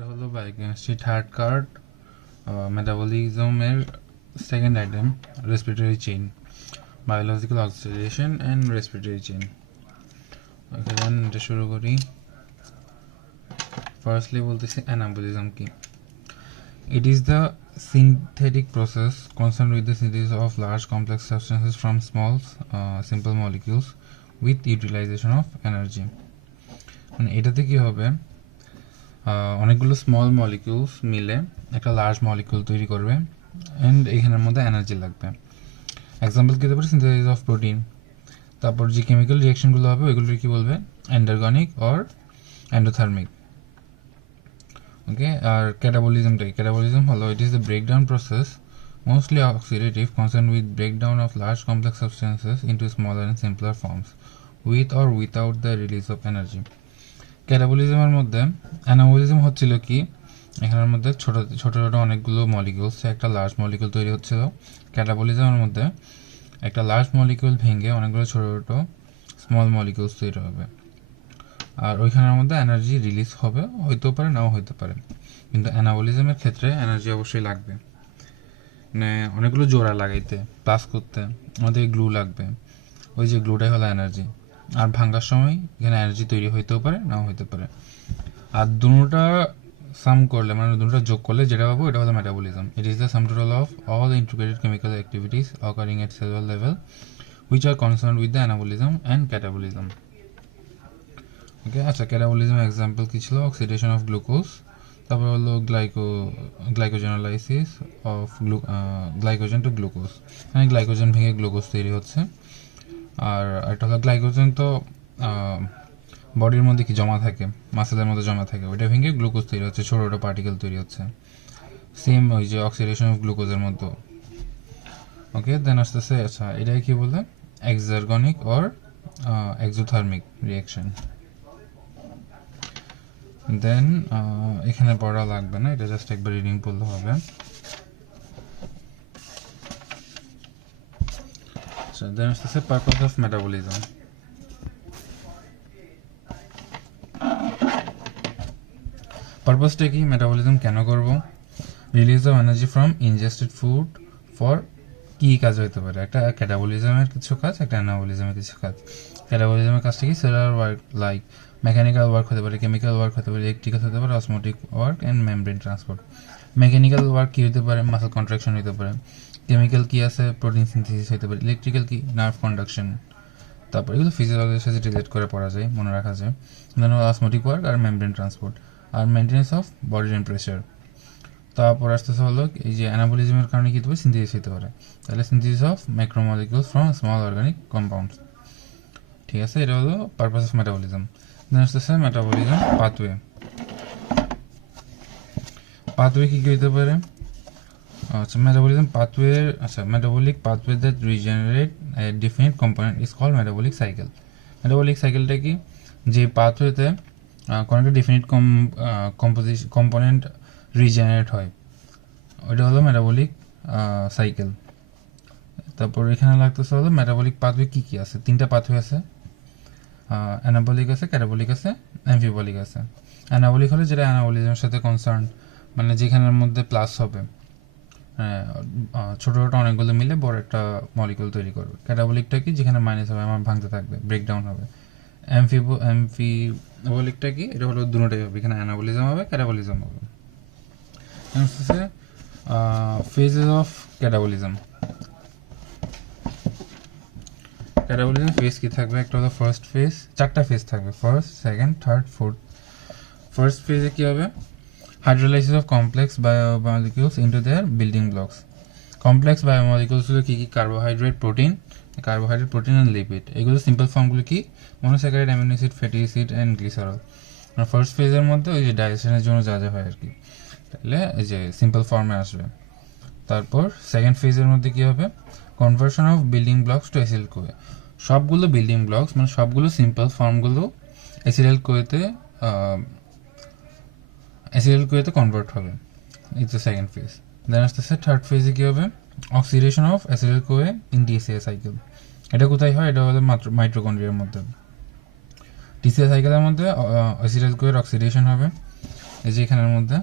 এটা হলো biochemistry third card, মেটাবলিজমের second item, respiratory chain, biological oxidation and respiratory chain. Okay, then এটা শুরু করি। ফার্স্টলি বলতেছি অ্যানাবলিজম কি। It is the synthetic process concerned with the synthesis of large complex substances from small simple molecules with utilization of energy. মানে এটাতে কি হবে, অনেকগুলো স্মল মলিকিউলস মিলে একটা লার্জ মলিকিউল তৈরি করবে অ্যান্ড এখানের মধ্যে এনার্জি লাগবে। এক্সাম্পল কী হতে পারে, সিনথেসিস অফ প্রোটিন। তারপর যে কেমিক্যাল রিয়াকশনগুলো হবে ওইগুলোর কী বলবে, এন্ডারগনিক অর এন্ডোথার্মিক। ওকে, আর ক্যাটাবলিজমটাই, ক্যাটাবলিজম হলো it is the breakdown process mostly oxidative concern with breakdown of large complex substances into smaller and simpler forms with or without the release of energy. ক্যাটাবলিজমের মধ্যে anabolism হচ্ছিল কি, এখানের মধ্যে ছোট ছোট ছোট অনেকগুলো মলিকিউলস একটা লার্জ মলিকিউল তৈরি হচ্ছিল। ক্যাটাবলিজমের মধ্যে একটা লার্জ মলিকিউল ভেঙে অনেকগুলো ছোট ছোট স্মল মলিকিউলস তৈরি হবে, আর ওইখানের মধ্যে এনার্জি রিলিজ হবে, হইতেও পারে নাও হইতে পারে। কিন্তু অ্যানাবলিজমের ক্ষেত্রে এনার্জি অবশ্যই লাগবে, মানে অনেকগুলো জোড়া লাগাইতে প্লাস করতে আমাদের গ্লু লাগবে, ওই যে গ্লুটাই হলো এনার্জি। আর ভাঙার সময় এখানে এনার্জি তৈরি হইতেও পারে নাও হইতে পারে। আর দুটোটা সাম করলে মানে দুটোটা যোগ করলে যেটা পাবো এটা হলো metabolism. It is the sum total of all integrated chemical activities occurring at cellular level which are concern with the anabolism and catabolism. Okay, আচ্ছা, ক্যাটাবলিজম এক্সাম্পল কী ছিল, অক্সিডেশন অফ গ্লুকোজ, তারপর হলো গ্লাইকোজেনালাইসিস অফ গ্লাইকোজেন টু গ্লুকোজ, মানে glycogen ভেঙে glucose তৈরি হচ্ছে। আর একটা হলো গ্লাইকোজেন তো বডির মধ্যে কি জমা থাকে, মাসেলের মধ্যে জমা থাকে, ওইটা ভেঙে গ্লুকোজ তৈরি হচ্ছে, ছোটো ছোটো পার্টিকেল তৈরি হচ্ছে, সেম ওই যে অক্সিডেশন অফ গ্লুকোজের মতো। ওকে, দেন আসতেছে, আচ্ছা এটাই কি বলে, এক্সারগনিক অর এক্সোথার্মিক রিয়াকশন। দেন এখানে পড়া লাগবে না, এটা জাস্ট একবার রিডিং পড়লে হবে। আচ্ছা, দেন আসতেছে পারপাস অফ মেটাবলিজম। পারপাসটা কি, মেটাবলিজম কেন করব, release of energy from ingested food for কী কাজ হতে পারে, একটা ক্যাটাবলিজমের কিছু কাজ, একটা অ্যানাবলিজমের কিছু কাজ। ক্যাটাবলিজমের কাজটা কি, cellular work like mechanical work হতে পারে, কেমিক্যাল ওয়ার্ক হতে পারে, ইলেকট্রিক্যাল হতে পারে, osmotic work and membrane transport. Mechanical work কী হতে পারে, মাসেল কন্ট্রাকশন হতে পারে। কেমিক্যাল কি আছে, প্রোটিন সিনথেসিস হতে পারে। ইলেকট্রিক্যাল কি, নার্ভ কন্ডাকশন। তারপর এগুলো ফিজিওলজির সাথে রিলেট করে পড়া যায়, মনে রাখা যায়। দেন অসমোটিক ওয়ার্ক আর মেমব্রেন ট্রান্সপোর্ট আর মেনটেন্যান্স অফ বডি টেম্পারেচার। তারপর আসতেছে হলো এই যে অ্যানাবলিজমের কারণে কী হতে পারে, সিনথেসিস হতে পারে, তাহলে synthesis of macromolecules from small organic compounds. ঠিক আছে, এটা হলো পারপাস অফ মেটাবলিজম। দেন আসতেছে মেটাবলিজম পাথওয়ে। পাথওয়ে কী কী হতে পারে, আচ্ছা মেটাবলিজম পাথওয়ে, আচ্ছা metabolic pathway that regenerate a definite component is called metabolic cycle. মেটাবলিক সাইকেলটা কি, যে পাথওয়েতে কোনো একটা ডিফিনিট কম্পোনেন্ট রিজেনারেট হয়, ওইটা হলো মেটাবলিক সাইকেল। তারপর এখানে লাগতেছে হলো মেটাবলিক পাথওয়ে কী কী আছে, তিনটা পাথওয়ে আছে, অ্যানাবলিক আছে, ক্যাটাবলিক আছে, অ্যামফিবলিক আছে। অ্যানাবলিক হলে যেটা অ্যানাবলিজমের সাথে কনসার্ন, মানে যেখানের মধ্যে প্লাস হবে, ছোটো ছোটো অনেকগুলো মিলে বড় একটা মলিকিউল তৈরি করবে। ক্যাটাবলিকটা কি, যেখানে মাইনাস হবে, আমার ভাঙতে থাকবে, ব্রেকডাউন হবে। অ্যামফিবলিকটা কি, এটা হলো দুটোটাই হবে, এখানে অ্যানাবলিজম হবে, ক্যাটাবলিজম হবে। হচ্ছে phases of catabolism. Catabolism phase কি থাকবে, একটা হলো ফার্স্ট ফেজ, চারটা ফেজ থাকবে, first, second, third, fourth. First ফেজে কী হবে, hydrolysis of complex biomolecules into their building blocks. কমপ্লেক্স বায়োমলিকিউলসগুলো কী কী, কার্বোহাইড্রেট, প্রোটিন অ্যান্ড লিপিড। এগুলো সিম্পল ফর্মগুলো কি, monosaccharide, amino acid, fatty acid and glycerol. First ফেজের মধ্যে ওই যে ডাইজেশনের জন্য যা যা হয় আর কি, তাহলে এই যে সিম্পল ফর্মে আসবে। তারপর সেকেন্ড ফেজের মধ্যে কী হবে, conversion of building blocks to acetyl CoA. সবগুলো বিল্ডিং ব্লকস মানে সবগুলো সিম্পল ফর্মগুলো অ্যাসিডাল কোয়েতে কনভার্ট হবে, it's the second phase. Then আসতেছে থার্ড ফেজে কী হবে, oxidation of acetyl CoA in TCA cycle. এটা কোথায় হয়, এটা হলো মাত্র মাইটোকন্ড্রিয়ার মধ্যে। টিসিএ সাইকেলের মধ্যে অ্যাসিডাল কোয়ের অক্সিডেশন হবে, এই যে এখানের মধ্যে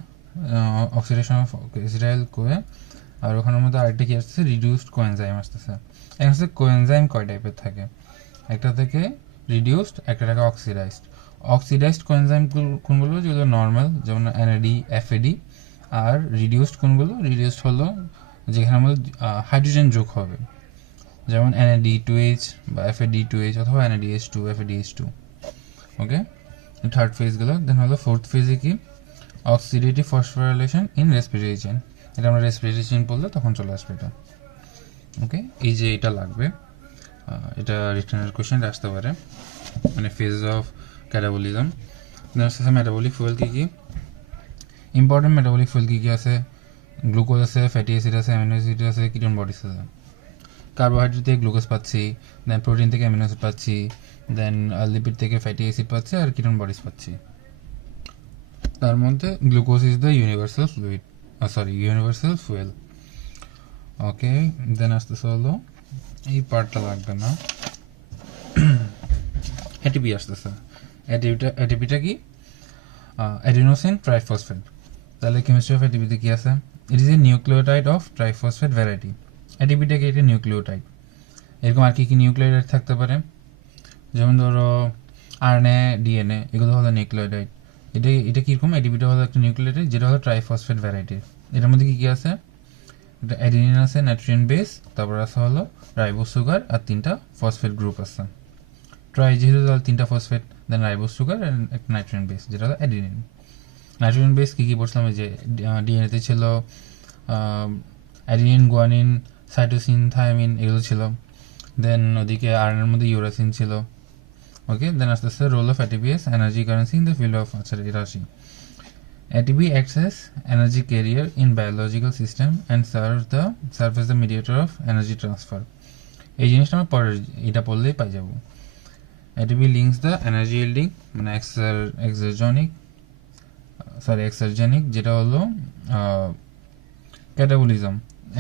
অক্সিডেশন অফ এসিটাইল কোয়ে, আর ওখানের মধ্যে আরেকটা কি আসতেছে, রিডিউসড কোএনজাইম আসতেছে। এখন হচ্ছে কোএনজাইম কয় টাইপের থাকে, একটা থেকে রিডিউসড, একটা থেকে অক্সিডাইজড। অক্সিডাইজড কোএনজাইম কোনগুলো, যেগুলো নর্মাল, যেমন এনএডি, এফএডি। আর রিডিউসড কোনগুলো, রিডিউসড হলো যেখানে মধ্যে হাইড্রোজেন যোগ হবে, যেমন NAD2H বা FAD2H অথবা NADH2, FADH2। ওকে, থার্ড ফেজগুলো। দেন হলো ফোর্থ ফেজে কি, oxidative phosphorylation in respiratory chain. এটা আমরা রেসপিরেটরি চেইন পড়লে তখন চলে আসবে এটা। ওকে, এই যে এটা লাগবে, এটা রিটার্নের কোয়েশ্চেন আসতে পারে, মানে ফেজ অফ ক্যাটাবলিজম। দেন আসতেছে মেটাবলিক ফুয়েল কী কী, ইম্পর্টেন্ট মেটাবলিক ফুয়েল কী কী আছে, গ্লুকোজ আছে, ফ্যাটি অ্যাসিড আছে, অ্যামিনো অ্যাসিড আছে, কিটোন বডিস আছে। কার্বোহাইড্রেট থেকে গ্লুকোজ পাচ্ছি, দেন প্রোটিন থেকে অ্যামিনো অ্যাসিড পাচ্ছি, দেন লিপিড থেকে ফ্যাটি অ্যাসিড পাচ্ছি, আর কিটোন বডিস পাচ্ছি। তার মধ্যে glucose is the universal fluid, universal fuel. Okay, then আসতেছে হলো, এই পার্টটা লাগবে না, এটিপি আসতেছে। এটিপিটা কি, অ্যাডিনোসিন ট্রাইফসফেট। তাহলে কেমিস্ট্রি অফ এটিপিতে কি আছে, it is a nucleotide of triphosphate variety. এটিপিটা কি, এটা নিউক্লিওটাইড। এরকম আর কি কি নিউক্লিওটাইড থাকতে পারে, যেমন ধরো RNA, DNA, এগুলো হলো নিউক্লিওটাইড। এটা কীরকম, এটিপিটা হলো একটা নিউক্লিওটাইড যেটা হলো ট্রাইফসফেট ভ্যারাইটির। এটার মধ্যে কী কী আছে, এটা অ্যাডিনিন আছে, নাইট্রোজেন বেস, তারপর আছে হলো রাইবোজ সুগার, আর 3টা ফসফেট গ্রুপ আছে। ট্রাই যেহেতু তাহলে 3টা ফসফেট, দেন রাইবোজ সুগার, একটা নাইট্রোজেন বেস যেটা হলো অ্যাডিনিন। নাইট্রোজেন বেস কী কী পড়ছিলাম, যে ডিএনএতে ছিল অ্যাডিনিন, গুয়ানিন, সাইটোসিন, থায়ামিন, এগুলো ছিল। দেন ওদিকে আরএনএর মধ্যে ইউরাসিন ছিল। ওকে, দেন আস্তে আস্তে roll of ATP as energy currency in the field of, আচ্ছা এটা আসি। ATP acts as energy carrier in biological system and serve as the mediator of energy transfer. এই জিনিসটা আমরা পরে এটা পড়লেই পাই যাব। ATP links the energy yielding, মানে exergenic, যেটা হলো catabolism,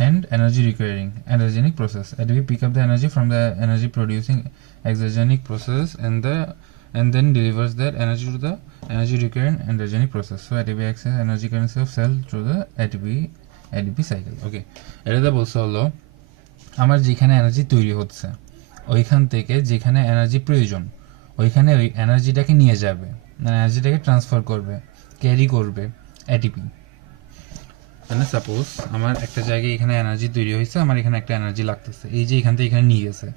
and energy requiring energenic process. ATP pick up the energy from the energy producing exergenic process and then delivers that energy to the energy requiring energenic process. So ATP acts as energy currency of cell through the ATP cycle. Okay, এটাতে বলছে হলো আমার যেখানে energy তৈরি হচ্ছে ওইখান থেকে যেখানে এনার্জি প্রয়োজন ওইখানে ওই এনার্জিটাকে নিয়ে যাবে, মানে এনার্জিটাকে ট্রান্সফার করবে, ক্যারি করবে এটিপি। মানে সাপোজ আমার একটা জায়গায় এখানে এনার্জি তৈরি হয়েছে, আমার এখানে একটা এনার্জি লাগতেছে, এই যে এখান থেকে এখানে নিয়ে গেছে,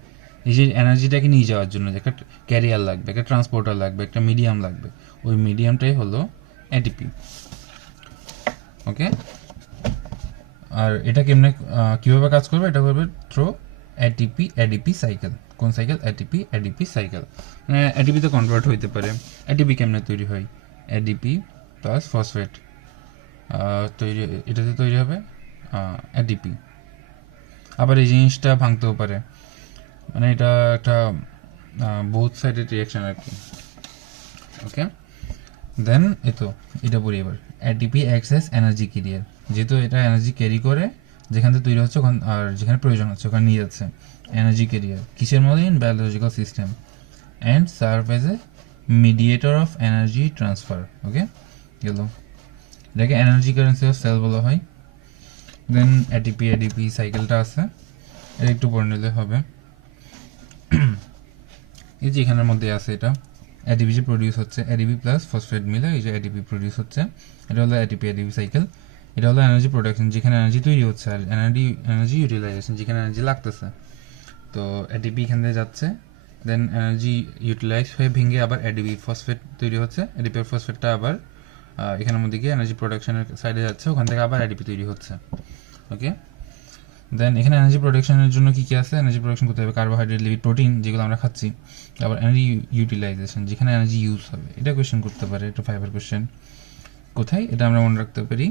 এই যে এনার্জিটাকে নিয়ে যাওয়ার জন্য একটা ক্যারিয়ার লাগবে, একটা ট্রান্সপোর্টার লাগবে, একটা মিডিয়াম লাগবে, ওই মিডিয়ামটাই হলো এটিপি। ওকে, আর এটা কেমনে কীভাবে কাজ করবে, এটা করবে থ্রো এডিপি সাইকেল। কোন সাইকেল, এডিপি সাইকেল। মানে এডিপিতে কনভার্ট হইতে পারে। এডিপি কেমনে তৈরি হয়, এডিপি প্লাস ফসফেট তৈরি, এটাতে তৈরি হবে এডিপি। আবার এই জিনিসটা ভাঙতেও পারে, মানে এটা একটা বোথ সাইডের রিয়াকশন আর কি। ওকে, দেন এটা বলি এবার, ATP acts as energy career. যেহেতু এটা এনার্জি ক্যারি করে, যেখান থেকে তৈরি হচ্ছে ওখান, আর যেখানে প্রয়োজন হচ্ছে ওখানে নিয়ে যাচ্ছে, এনার্জি ক্যারিয়ার কিসের মধ্যে, in biological system, and serve as a mediator of energy transfer. Okay, গেল, এটাকে এনার্জি কারেন্সি অফ সেল বলা হয়। দেন এডিপি সাইকেলটা আছে, এটা একটু পড়ে নিলে হবে। এই যে এখানের মধ্যে আছে, এটা এডিপি যে প্রডিউস হচ্ছে, এডিপি প্লাস ফসফেট মিলে এই যে এডিপি প্রডিউস হচ্ছে, এটা হলো এডিপি সাইকেল। এটা হলো এনার্জি প্রোডাকশন, যেখানে এনার্জি তৈরি হচ্ছে, আর এনার্জি ইউটিলাইজেশন, যেখানে এনার্জি লাগতেছে। তো এডিপি এখান থেকে যাচ্ছে, দেন এনার্জি ইউটিলাইজ হয়ে ভেঙে আবার এডিপি ফসফেট তৈরি হচ্ছে, এডিপি ফসফেটটা আবার এখানের মধ্যে গিয়ে এনার্জি প্রোডাকশনের সাইডে যাচ্ছে, ওখান থেকে আবার এডিপি তৈরি হচ্ছে। ওকে, দেন এখানে এনার্জি প্রোডাকশনের জন্য কী কী আছে, এনার্জি প্রোডাকশন করতে হবে কার্বোহাইড্রেট, লিপিড, প্রোটিন, যেগুলো আমরা খাচ্ছি। আবার এনার্জি ইউটিলাইজেশন, যেখানে এনার্জি ইউজ হবে, এটা কোয়েশ্চেন করতে পারে, এটা 5-এর কোয়েশ্চেন। কোথায়, এটা আমরা মনে রাখতে পারি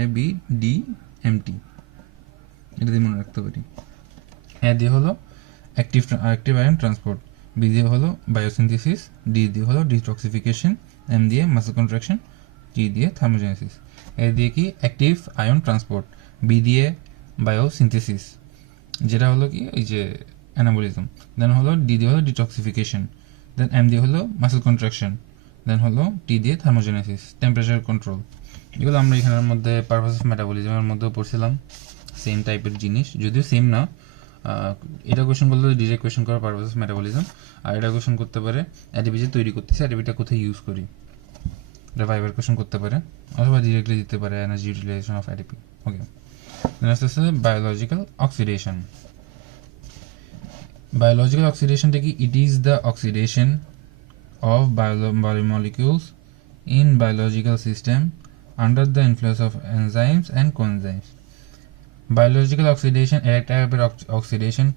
ABDMT, এটা দিয়ে মনে রাখতে পারি। দিয়ে হলো অ্যাক্টিভ আয়ন ট্রান্সপোর্ট, বি দিয়ে হলো বায়োসিনথেসিস, ডি দিয়ে হলো ডিটক্সিফিকেশন, এম দিয়ে মাসল কন্ট্রাকশন, টি দিয়ে থার্মোজেনেসিস। এ দিয়ে কি অ্যাক্টিভ আয়ন ট্রান্সপোর্ট, বি দিয়ে বায়োসিনথেসিস যেটা হলো কি এই যে অ্যানাবলিজম, দেন হলো ডি দিয়ে হলো ডিটক্সিফিকেশন, দেন এম দিয়ে হলো মাসেল কন্ট্রাকশন, দেন হলো টি দিয়ে থার্মোজেনেসিস, টেম্পারেচার কন্ট্রোল। এগুলো আমরা এখানের মধ্যে পারপাস অফ মেটাবলিজমের মধ্যেও পড়ছিলাম, সেম টাইপের জিনিস, যদিও সেম না। এটা কোয়েশন করলে ডিরেক্ট কোয়েশন করার পারপাস অফ মেটাবলিজম, আর এটা কোয়েশন করতে পারে অ্যাডিপি যে তৈরি করতেছে অ্যাডিপিটা কোথায় ইউজ করি, এটা ভাইবার কোয়েশন করতে পারে, অথবা ডিরেক্টলি দিতে পারে energy utilization of ADP. Okay, next আছে বায়োলজিক্যাল অক্সিডেশন। বায়োলজিক্যাল অক্সিডেশনটা কি? It is the oxidation of biomolecules in biological system under the influence of enzymes and coenzymes. Biological oxidation এর একটা টাইপের অক্সিডেশন।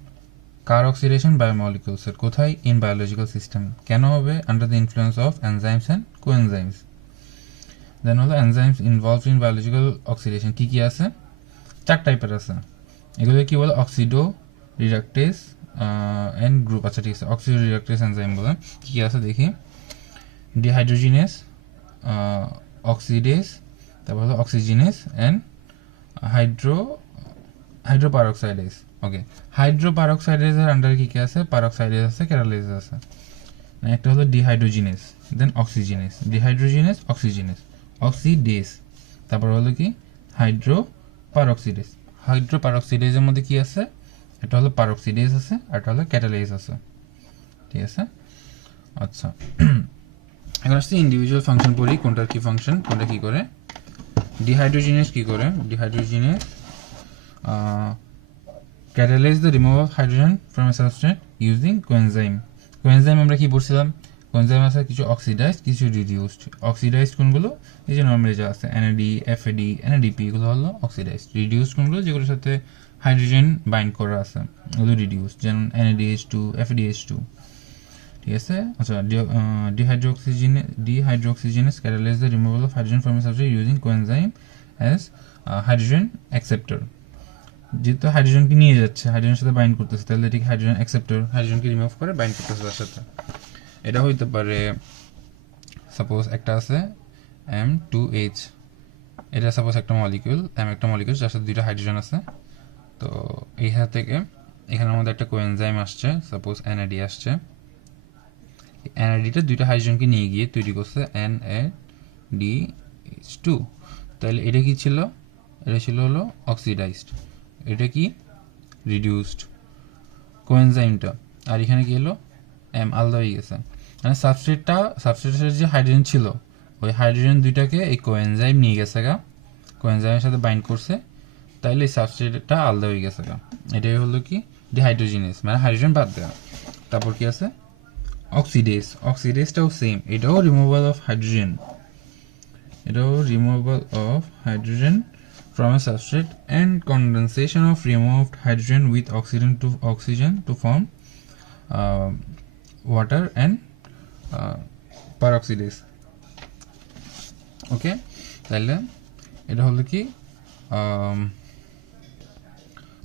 কার অক্সিডেশন? বায়োমলিকিউলস এর। কোথায়? In biological system. কেন হবে? Under the influence of enzymes and coenzymes. Then হলো enzymes involved in biological oxidation কি কি আছে? 4 টাইপের আছে। এগুলো কি বলে? Oxidoreductase and group. আচ্ছা ঠিক আছে, অক্সিডো রিডাকটেস এনজাইম বলে কি কি আছে দেখি। ডিহাইড্রোজিনেস, অক্সিডেস, তারপর হলো অক্সিজিনেস অ্যান্ড হাইড্রোপারক্সাইডেস। ওকে, হাইড্রোপারক্সাইডেসের আন্ডারে কি কি আছে? পারক্সাইডেস আছে, ক্যাটালেস আছে। একটা হলো ডিহাইড্রোজিনেস, দেন অক্সিজিনেস, ডিহাইড্রোজিনেস, অক্সিজিনেস, অক্সিডেস, তারপর হলো কি হাইড্রোপারক্সিডেস। হাইড্রোপারক্সিডেসের মধ্যে কি আছে? এটা হলো পারক্সিডেস আছে, আর এটা হলো ক্যাটালেস আছে। ঠিক আছে, আচ্ছা এখন আসছে ইন্ডিভিজুয়াল ফাংশন পড়ি, কোনটার কি ফাংশন, কোনটা কি করে। ডিহাইড্রোজিনেস কি করে? Dehydrogenase catalyze the removal of hydrogen from a substrate using coenzyme. coenzyme আমরা কি পড়ছিলাম? coenzyme আছে কিছু অক্সিডাইজড, কিছু রিডিউসড। অক্সিডাইজড কোনগুলো? এই যে নরমালি যা আছে NAD, FAD, NADP, এগুলো হলো অক্সিডাইজড। রিডিউসড কোনগুলো? যেগুলোর সাথে হাইড্রোজেন বাইন্ড করা আছে, ওগুলো রিডিউসড, যেমন NADH2, FADH2। ঠিক আছে, আচ্ছা dehydroxygenase catalyze the removal of hydrogen from a substrate using coenzyme as hydrogen acceptor। যেহেতু হাইড্রোজেনকে নিয়ে যাচ্ছে, হাইড্রোজেনের সাথে বাইন্ড করতেছে, তাহলে এটিকে হাইড্রোজেন অ্যাকসেপ্টর, হাইড্রোজেনকে রিমুভ করে বাইন্ড করতেছে তার সাথে। এটা হইতে পারে সাপোজ একটা আছে M2H, এটা সাপোজ একটা মলিকিউল, একটা মলিকিউল যার সাথে দুইটা হাইড্রোজেন আছে। তো এইখান থেকে এখানের মধ্যে একটা কোএনজাইম আসছে, সাপোজ NAD আসছে। NADটা দুইটা হাইড্রোজেনকে নিয়ে গিয়ে তৈরি করছে NADH2। তাহলে এটা কি ছিল? এটা ছিল হলো অক্সিডাইজড, এটা কি রিডিউসড কোএনজাইমটা, আর এখানে কি হলো M আলাদা হয়ে গেছে। মানে সাবস্ট্রেটের যে হাইড্রোজেন ছিল, ওই হাইড্রোজেন দুইটাকে এই কোএনজাইম নিয়ে গেছে গা, কোএনজাইমের সাথে বাইন্ড করছে, তাইলে এই সাবস্ট্রেটটা আলাদা হয়ে গেছে গা। এটাই হলো কি ডিহাইড্রোজিনেস, মানে হাইড্রোজেন বাদ দেওয়া। তারপর কি আছে? অক্সিডেস। অক্সিডেসটাও সেম, এটাও রিমুভাল অফ হাইড্রোজেন, এটাও removal of hydrogen from a substrate and condensation of removed hydrogen with oxygen to form water and peroxidase। ওকে, তাহলে এটা হলো কি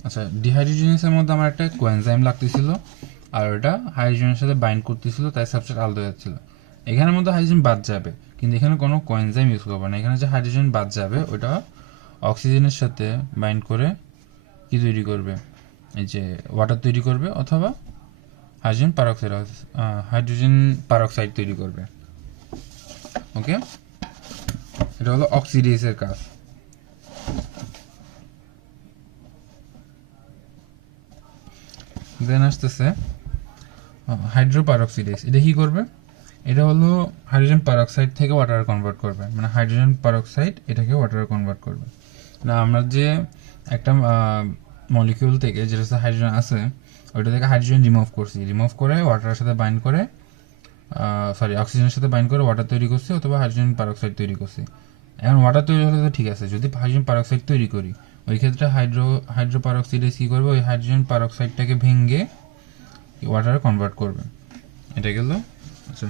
আচ্ছা ডিহাইড্রোজেনেসের মধ্যে আমার একটা কোএনজাইম লাগতেছিল, আর ওটা হাইড্রোজেনের সাথে বাইন্ড করতেছিল, তাই সাবস্ট্রেট আলাদা হয়ে যাচ্ছিল। এখানের মধ্যে হাইড্রোজেন বাদ যাবে, কিন্তু এখানে কোনো কোএনজাইম ইউজ করবে না। এখানে যে হাইড্রোজেন বাদ যাবে ওটা অক্সিজেনের সাথে বাইন্ড করে কি তৈরি করবে? এই যে ওয়াটার তৈরি করবে, অথবা হাইড্রোজেন পারক্সাইড তৈরি করবে। ওকে, এটা হলো অক্সিডেসের কাজ। দেন আসতেছে হাইড্রোপারক্সিডেস। এটা কি করবে? এটা হলো হাইড্রোজেন পারক্সাইড থেকে ওয়াটার কনভার্ট করবে, মানে হাইড্রোজেন পারক্সাইড এটাকে ওয়াটারে কনভার্ট করবে। না আমরা যে একটা মলিকিউল থেকে যেটা হাইড্রোজেন আছে, ওইটা থেকে হাইড্রোজেন রিমুভ করছি, রিমুভ করে ওয়াটারের সাথে বাইন্ড করে অক্সিজেনের সাথে বাইন্ড করে ওয়াটার তৈরি করছি, অথবা হাইড্রোজেন পারক্সাইড তৈরি করছি। এখন ওয়াটার তৈরি হলে তো ঠিক আছে, যদি হাইড্রোজেন পারক্সাইড তৈরি করি, ওই ক্ষেত্রে হাইড্রোপারক্সাইডেস কী করবে? ওই হাইড্রোজেন পারক্সাইডটাকে ভেঙে ওয়াটারে কনভার্ট করবে। এটা গেল আচ্ছা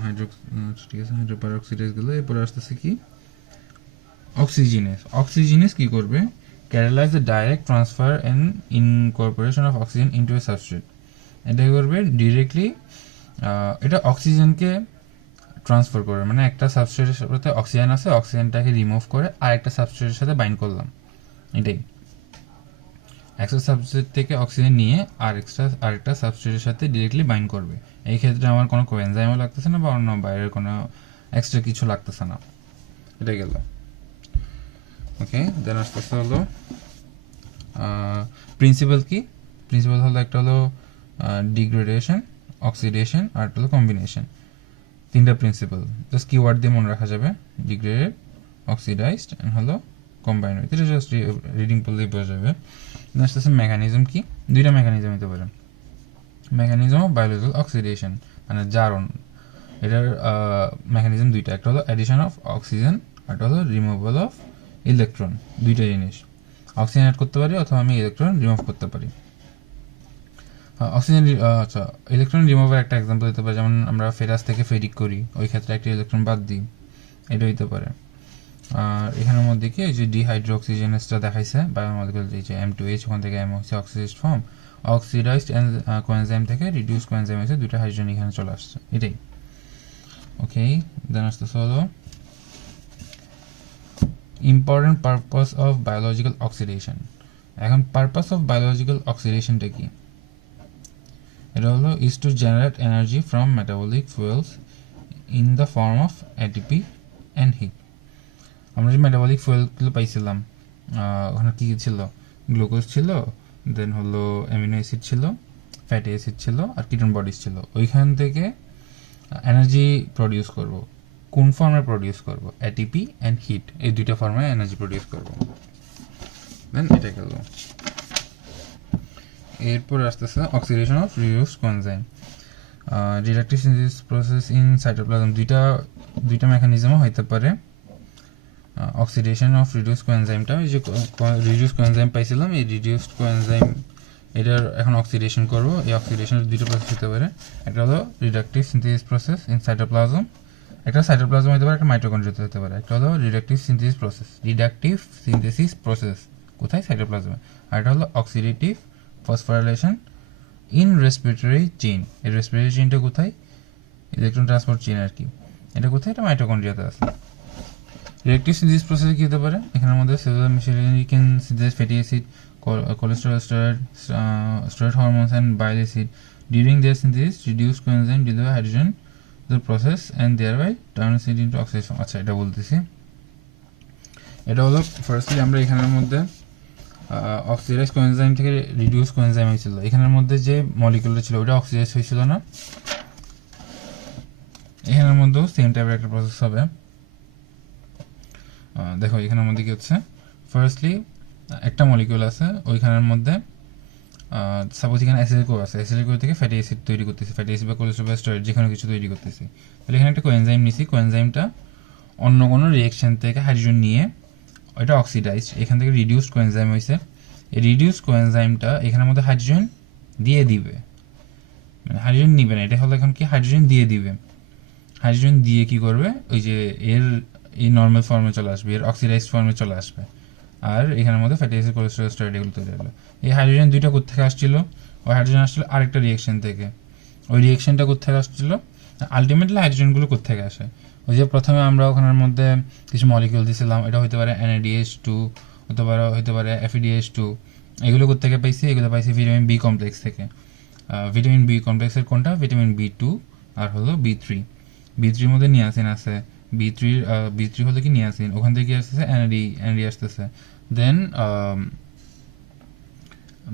ঠিক আছে, হাইড্রোপারক্সাইডেস গেল। এরপরে আসতেছে কি অক্সিজিনেস। অক্সিজিনেস কি করবে? Catalyse the direct transfer and incorporation of oxygen into a substrate. এটা করবে ডিরেক্টলি, এটা অক্সিজেনকে ট্রান্সফার করবে, মানে একটা সাবস্ট্রেটের সাথে অক্সিজেন আছে, অক্সিজেনটাকে রিমুভ করে আর একটা সাবস্ট্রেটের সাথে বাইন্ড করলাম, এটাই। একটা সাবস্ট্রেট থেকে অক্সিজেন নিয়ে আরেকটা সাবস্ট্রেটের সাথে ডিরেক্টলি বাইন্ড করবে। এই ক্ষেত্রে আমার কোনো কোএনজাইমও লাগতেছে না বা অন্য বাইরের কোনো এক্সট্রা কিছু লাগতেছে না। এটা গেল। ওকে, দেন আসতেছে হলো প্রিন্সিপাল কি? প্রিন্সিপাল হলো একটা হলো ডিগ্রেডেশন, অক্সিডেশন আর একটা হলো কম্বিনেশন। তিনটা প্রিন্সিপাল জাস্ট কিওয়ার্ড দিয়ে মনে রাখা যাবে, ডিগ্রেডেড, অক্সিডাইজড এন্ড হলো কম্বাইন্ড। এটা জাস্ট রিডিং পড়লেই বোঝা যাবে। আসতেছে মেকানিজম কি? দুইটা মেকানিজম হতে পারে। মেকানিজম অফ বায়োলজিক্যাল অক্সিডেশন মানে জারণ, এটার মেকানিজম দুইটা, একটা হলো অ্যাডিশন অফ অক্সিজেন আর একটা হলো রিমুভাল অফ ইলেকট্রন। দুইটা জিনিস, অক্সিজেন অ্যাড করতে পারি অথবা আমি ইলেকট্রন রিমুভ করতে পারি। অক্সিজেন আচ্ছা, ইলেকট্রন রিমুভার একটা এক্সাম্পল দিতে পারে, যেমন আমরা ফেরাস থেকে ফেরিক করি, ওই ক্ষেত্রে একটা ইলেকট্রন বাদ দিই, এটা হইতে পারে। আর এখানের মধ্যে কি এই যে ডিহাইড্রো অক্সিজেনেসটা দেখাইছে বায়োমলিকুল, এই যে M2H, ওখান থেকে M হচ্ছে অক্সিডাইজড ফর্ম, অক্সিডাইজড কোএনজাইম থেকে রিডিউস কোএনজাইম হয়েছে, দুইটা হাইড্রোজেন এখানে চলে আসছে, এটাই। ওকে, দেন আসতেছে হলো important purpose of biological oxidation. এখন পারপাস অফ বায়োলজিক্যাল অক্সিডেশনটা কি? এটা হলো is to generate energy from metabolic fuels in the form of ATP and heat. আমরা যে মেটাবলিক ফুয়েলগুলো পাইছিলাম, ওখানে কী কী ছিল? গ্লুকোজ ছিল, দেন হলো অ্যামিনো অ্যাসিড ছিল, ফ্যাটি অ্যাসিড ছিল আর কিটোন বডিজ ছিল। ওইখান থেকে এনার্জি প্রডিউস করব। কোন ফর্মে প্রডিউস করব? এটিপি অ্যান্ড হিট, এই দুইটা ফর্মে এনার্জি প্রডিউস করব। দেন এটা গেল। এরপর আসতেছে oxidation of reduced coenzyme, reductive synthesis process in cytoplasm. দুইটা মেকানিজমও হইতে পারে। অক্সিডেশন অফ রিডিউসড কোএনজাইমটা, এই যে রিডিউসড কোএনজাইম পাইছিলাম, এই রিডিউসড কোএনজাইম এটার এখন অক্সিডেশন করব। এই অক্সিডেশনের দুটো প্রসেস হতে পারে, একটা হলো reductive synthesis process in cytoplasm, একটা সাইটোপ্লাজম হতে পারে, একটা মাইটোকন্ড্রিয়াতে হতে পারে। একটা হলো রিডাকটিভ সিনথেসিস প্রসেস কোথায়? সাইটোপ্লাজমে। আর এটা হলো oxidative phosphorylation in respiratory chain. এই রেসপিরেটরি চেইনটা কোথায়? ইলেকট্রন ট্রান্সপোর্ট চেইন আর কি। এটা কোথায়? এটা মাইটোকন্ড্রিয়াতে আছে। রিঅ্যাক্টিভ সিনথেসিস প্রসেসে কী হতে পারে? এখানের মধ্যে cellular machinery can synthesise fatty acid, cholesterol, steroid hormones and bile acid. During their synthesis, reduced coenzyme deliver hydrogen to the process and thereby turn it into oxidation. আচ্ছা, এটা বলতেছি, এটা হলো ফার্স্টলি আমরা এখানের মধ্যে অক্সিডাইজ কোএনজাইম থেকে reduce coenzyme হয়েছিল। এখানের মধ্যে যে মলিকিউলটা ছিল ওটা অক্সিডাইজ হয়েছিল না, এখানের মধ্যেও সেম টাইপের একটা প্রসেস হবে। দেখো এখানের মধ্যে কি হচ্ছে, ফার্স্টলি একটা মলিকিউল আছে, ওইখানের মধ্যে সাপোজ এখানে অ্যাসিডিকো আছে, অ্যাসিডিকো থেকে ফ্যাটি অ্যাসিড তৈরি করতেছি, ফ্যাটি অ্যাসিড বা কোলেস্ট্রল বা স্টেরয়েড যেখানে কিছু তৈরি করতেছি। তাহলে এখানে একটা কোএনজাইম নিছি, কোএনজাইমটা অন্য কোনো রিয়েকশন থেকে হাইড্রোজেন নিয়ে ওইটা অক্সিডাইজ, এখান থেকে রিডিউসড কোএনজাইম হয়েছে। এই রিডিউসড কোএনজাইমটা এখানের মধ্যে হাইড্রোজেন দিয়ে দিবে, মানে হাইড্রোজেন নিবে না, এটা হলো এখন কি হাইড্রোজেন দিয়ে দিবে। হাইড্রোজেন দিয়ে কি করবে, ওই যে এর এই নর্মাল ফর্মে চলে আসবে, এর অক্সিডাইজড ফর্মে চলে আসবে, আর এখানের মধ্যে ফ্যাটি অ্যাসিড, কোলেস্ট্রল, স্টেরয়েড এগুলো তৈরি হলো। এই হাইড্রোজেন দুইটা কোথেকে আসছিল? ওই হাইড্রোজেন আসছিল আরেকটা রিয়েকশন থেকে। ওই রিয়েকশনটা কোথেকে আসছিল? আলটিমেটলি হাইড্রোজেনগুলো কোথেকে আসে? ওই যে প্রথমে আমরা ওখানের মধ্যে কিছু মলিকিউল দিয়েছিলাম, এটা হতে পারে NADH2, হতে পারে FeDH2, এগুলো কোথেকে পাইছি? এগুলো পাইছি ভিটামিন বি কমপ্লেক্স থেকে। ভিটামিন বি কমপ্লেক্সের কোনটা? ভিটামিন B2 আর হলো B3। B3 মধ্যে নিয়াসিন আছে, B3 হলো কি নিয়াসিন, ওখান থেকে আসতেছে NAD আসতেছে। দেন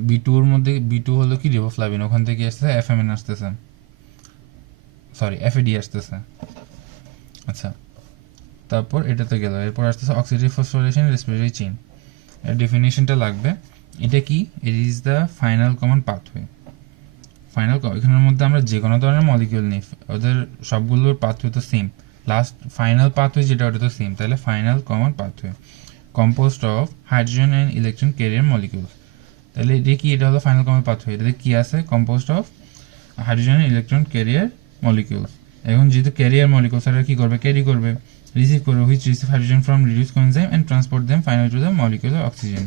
B2-র মধ্যে B2 হলো কি রিবোফ্লাভিন, ওখান থেকে আসতেছে FMN আসতেছে, সরি FAD আসতেছে। আচ্ছা, তারপর এটাতে গেল, এরপর আসতেছে অক্সিডেটিভ ফসফোরাইলেশন রেসপিরেটরি চেইন। এর ডেফিনেশনটা লাগবে। এটা কি? It is the final common pathway. এখানের মধ্যে আমরা যে কোনো ধরনের মলিকিউল নিই, ওদের সবগুলোর পাথওয়ে তো সেম, লাস্ট ফাইনাল পাথওয়ে যেটা ওটা তো সেম, তাহলে final common pathway composed of hydrogen and electron career molecules. তাহলে এটা কি? এটা হলো ফাইনাল কমন পাথওয়ে। এটাতে কি আছে? Composed of hydrogen and electron career molecules. এখন যেহেতু ক্যারিয়ার মলিকিউলস, এটা কি করবে? ক্যারি করবে, রিসিভ করবে, which receive hydrogen from reduced coenzyme and transport them final to the molecule of oxygen.